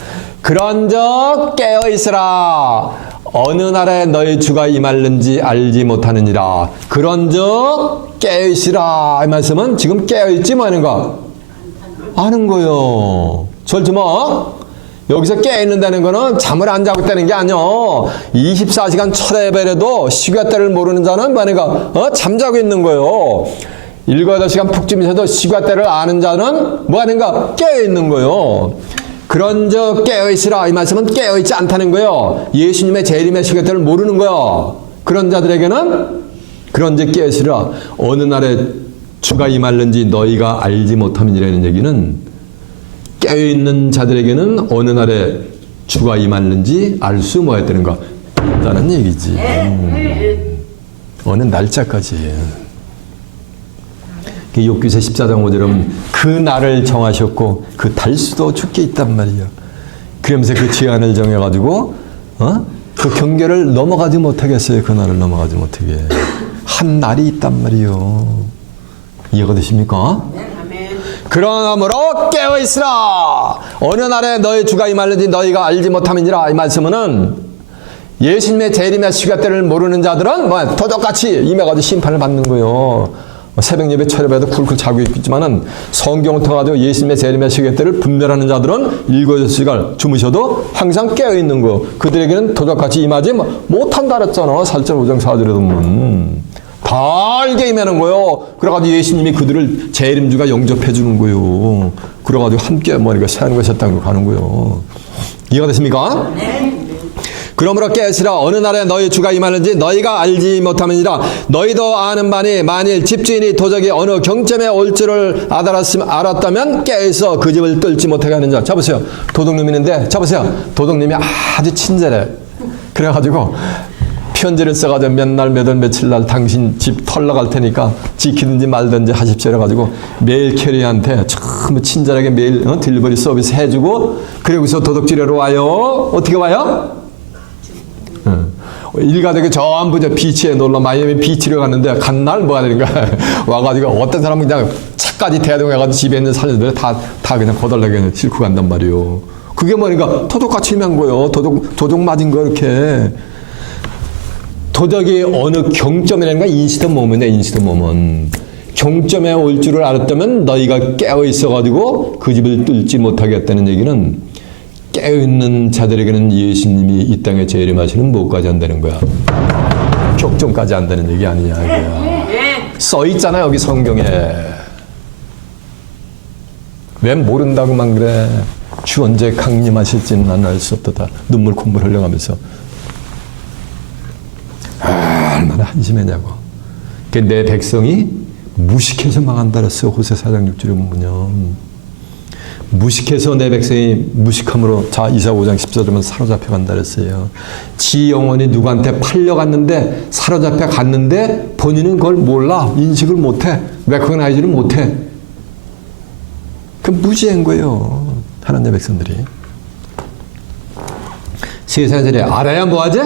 그런즉 깨어있으라. 어느 날에 너희 주가 임하는지 알지 못하느니라. 그런즉 깨어있으라. 이 말씀은 지금 깨어있지 뭐 하는 거? 아는 거요. 절 좀 여기서 깨어있는다는 거는 잠을 안 자고 있다는 게 아니요. 24시간 철야배래도 시간 때를 모르는 자는 뭐하는가? 잠자고 있는 거요. 7, 8시간 푹 주면서도 시간 때를 아는 자는 뭐하는가? 깨어있는 거요. 그런즉 깨어있으라. 이 말씀은 깨어있지 않다는 거요. 예수님의 재림의 시간 때를 모르는 거요. 그런 자들에게는 그런즉 깨어있으라. 어느 날에 주가 임할는지 너희가 알지 못함이라는 얘기는 깨어있는 자들에게는 어느 날에 주가 임할는지 알 수 뭐였다는 없다는 얘기지. 어느 날짜까지. 욥기서 14장 5절은 그 날을 정하셨고 그 달수도 주께 있단 말이야. 그러면서 그 기한을 정해가지고 그 경계를 넘어가지 못하겠어요. 그 날을 넘어가지 못하게. 한 날이 있단 말이요. 이해가 되십니까? 그러므로 깨어있으라. 어느 날에 너희 주가 임할는지 너희가 알지 못함이니라. 이 말씀은 예수님의 재림의 시간대를 모르는 자들은 도적같이 임해가지고 심판을 받는 거예요. 새벽 예배 철야배도 쿨쿨 자고 있지만은 성경을 통해서 예수님의 재림의 시간대를 분별하는 자들은 7-8시간 주무셔도 항상 깨어있는 거. 그들에게는 도적같이 임하지 못한다 그랬잖아. 4절 5장 4절에 보면. 다 알게 임하는 거요. 그래가지고 예수님이 그들을 재림주가 영접해 주는 거요. 그래가지고 함께 새하는 것이었다고 가는 거요. 이해가 됐습니까? 네. 그러므로 깨으시라. 어느 날에 너희 주가 임하는지 너희가 알지 못함이니라. 너희도 아는 바니 만일 집주인이 도적이 어느 경점에 올 줄을 알았다면 깨어서 그 집을 뚫지 못하게 하는 자. 잡으세요. 도둑놈이 있는데 잡으세요. 도둑님이 아주 친절해. 그래가지고 편지를 써가지고 몇 날, 몇 월, 며칠 날 당신 집 털러 갈 테니까 지키든지 말든지 하십시오. 그래가지고 메일 캐리어한테 참 친절하게 메일 딜리버리 서비스 해주고 그리고서 도둑질하러 와요. 어떻게 와요? 일가족이 전부 비치에 놀러 마이애미 비치로 갔는데 간 날 뭐가 되는가 와가지고 어떤 사람은 그냥 차까지 대동해가지고 집에 있는 사람들 다 그냥 거덜나게 싣고 간단 말이에요. 그게 뭐니까 도둑같이 임한 거예요. 도둑 맞은 거 이렇게. 도적이 어느 경점이라는 인시드 모먼. 경점에 올 줄을 알았다면 너희가 깨어 있어가지고 그 집을 뚫지 못하게 했다는 얘기는 깨어있는 자들에게는 예수님이 이 땅에 재림하시는 뭐까지 한다는 거야. 격점까지 한다는 얘기 아니냐 이거야. 써 있잖아 여기 성경에. 왜 모른다고만 그래. 주 언제 강림하실지는 난 알 수 없다. 눈물 콧물 흘려가면서. 얼마나 한심했냐고. 내 백성이 무식해서 망한다 그랬어. 호세 4장 6절에 보면요. 무식해서 내 백성이 무식함으로 이사 5장 14절은 사로잡혀 간다 그랬어요. 지 영혼이 누구한테 팔려갔는데 사로잡혀 갔는데 본인은 그걸 몰라. 인식을 못해. 레코그나이즈를 못해. 그 무지한 거예요. 하나님의 백성들이. 세상에 알아야 뭐하지?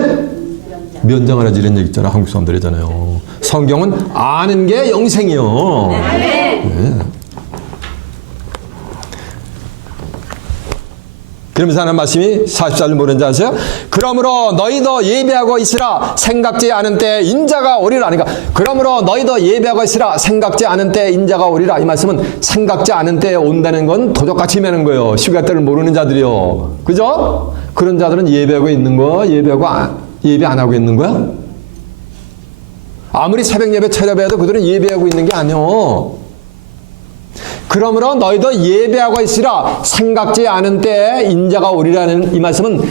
면장하라지 이런 얘기 있잖아. 한국 사람들이잖아요. 성경은 아는 게 영생이요. 네. 그러면서 하는 말씀이 44절 모르는지 아세요? 그러므로 너희도 예배하고 있으라. 생각지 않은 때 인자가 오리라. 그러니까 그러므로 너희도 예배하고 있으라. 생각지 않은 때 인자가 오리라. 이 말씀은 생각지 않은 때에 온다는 건 도적같이 매는 거예요. 시간대를 모르는 자들이요. 그죠? 그런 자들은 예배하고 있는 거 예배 안 하고 있는 거야? 아무리 새벽 예배 철야배도 그들은 예배하고 있는 게 아니요. 그러므로 너희도 예배하고 있으라. 생각지 않은 때에 인자가 오리라는 이 말씀은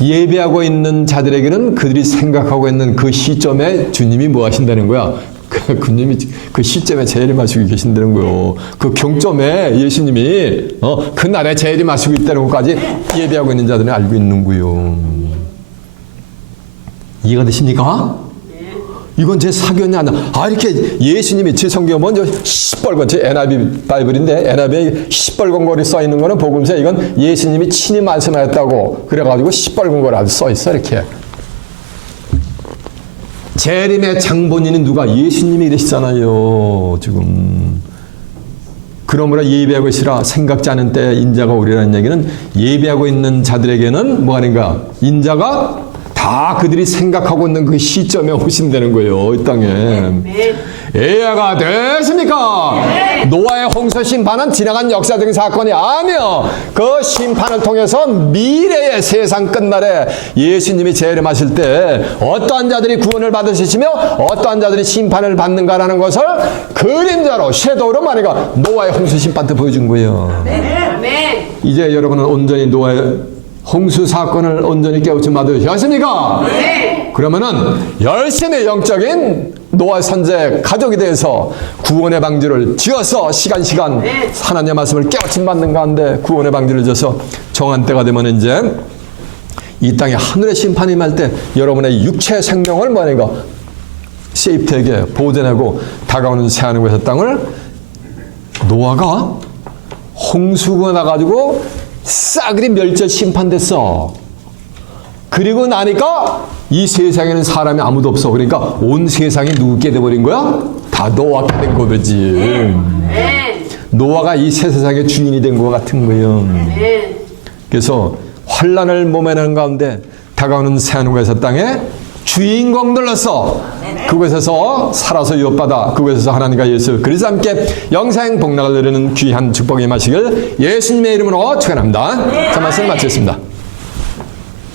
예배하고 있는 자들에게는 그들이 생각하고 있는 그 시점에 주님이 뭐 하신다는 거야? 주님이 그 시점에 재림하시고 계신다는 거요. 그 경점에 예수님이 그 날에 재림하시고 있다는 것까지 예배하고 있는 자들은 알고 있는 거요. 이해가 되십니까? 이건 제 사견이 아니야. 이렇게 예수님이 제 성경 먼저 시뻘건, 제 NIV 바이블인데 NIV에 시뻘건 거리 써 있는 거는 복음서에 이건 예수님이 친히 말씀하였다고 그래가지고 시뻘건 거라도 써 있어 이렇게. 재림의 장본인은 누가? 예수님이 이러시잖아요 지금. 그러므로 예배하고 있으라. 생각지 않은 때에 인자가 오리라는 얘기는 예배하고 있는 자들에게는 뭐 하는가? 인자가 다 그들이 생각하고 있는 그 시점에 오신다는 거예요. 이 땅에. 이해가 되십니까? 노아의 홍수 심판은 지나간 역사적인 사건이 아니요. 그 심판을 통해서 미래의 세상 끝날에 예수님이 재림하실 때 어떠한 자들이 구원을 받으시며 어떠한 자들이 심판을 받는가라는 것을 그림자로 섀도우로 말이가 노아의 홍수 심판 때 보여준 거예요. 이제 여러분은 온전히 노아의 홍수 사건을 온전히 깨우침 받으셨습니까? 네. 그러면은 열심히 영적인 노아 선제 가족이 돼서 구원의 방주를 지어서 시간 하나님의 말씀을 깨우침 받는 가운데 구원의 방주를 지어서 정한 때가 되면 이제 이 땅에 하늘의 심판이 임할 때 여러분의 육체 생명을 뭐하는가 세이프되게 보존하고 다가오는 새하늘과 새 땅을 노아가 홍수가 나가지고 싸그리 멸절 심판됐어. 그리고 나니까 이 세상에는 사람이 아무도 없어. 그러니까 온 세상이 누구게 돼버린 거야? 다 노아가 된 거지. 노아가 이 새 세상의 주인이 된 것 같은 거예요. 그래서 환란을 모면하는 가운데 다가오는 새하늘과 새 땅에 주인공들로서 그곳에서 살아서 유업받아 그곳에서 하나님과 예수 그리스도 함께 영생 복락을 누리는 귀한 축복의 마시길 예수님의 이름으로 축원합니다. 자, 말씀 마치겠습니다.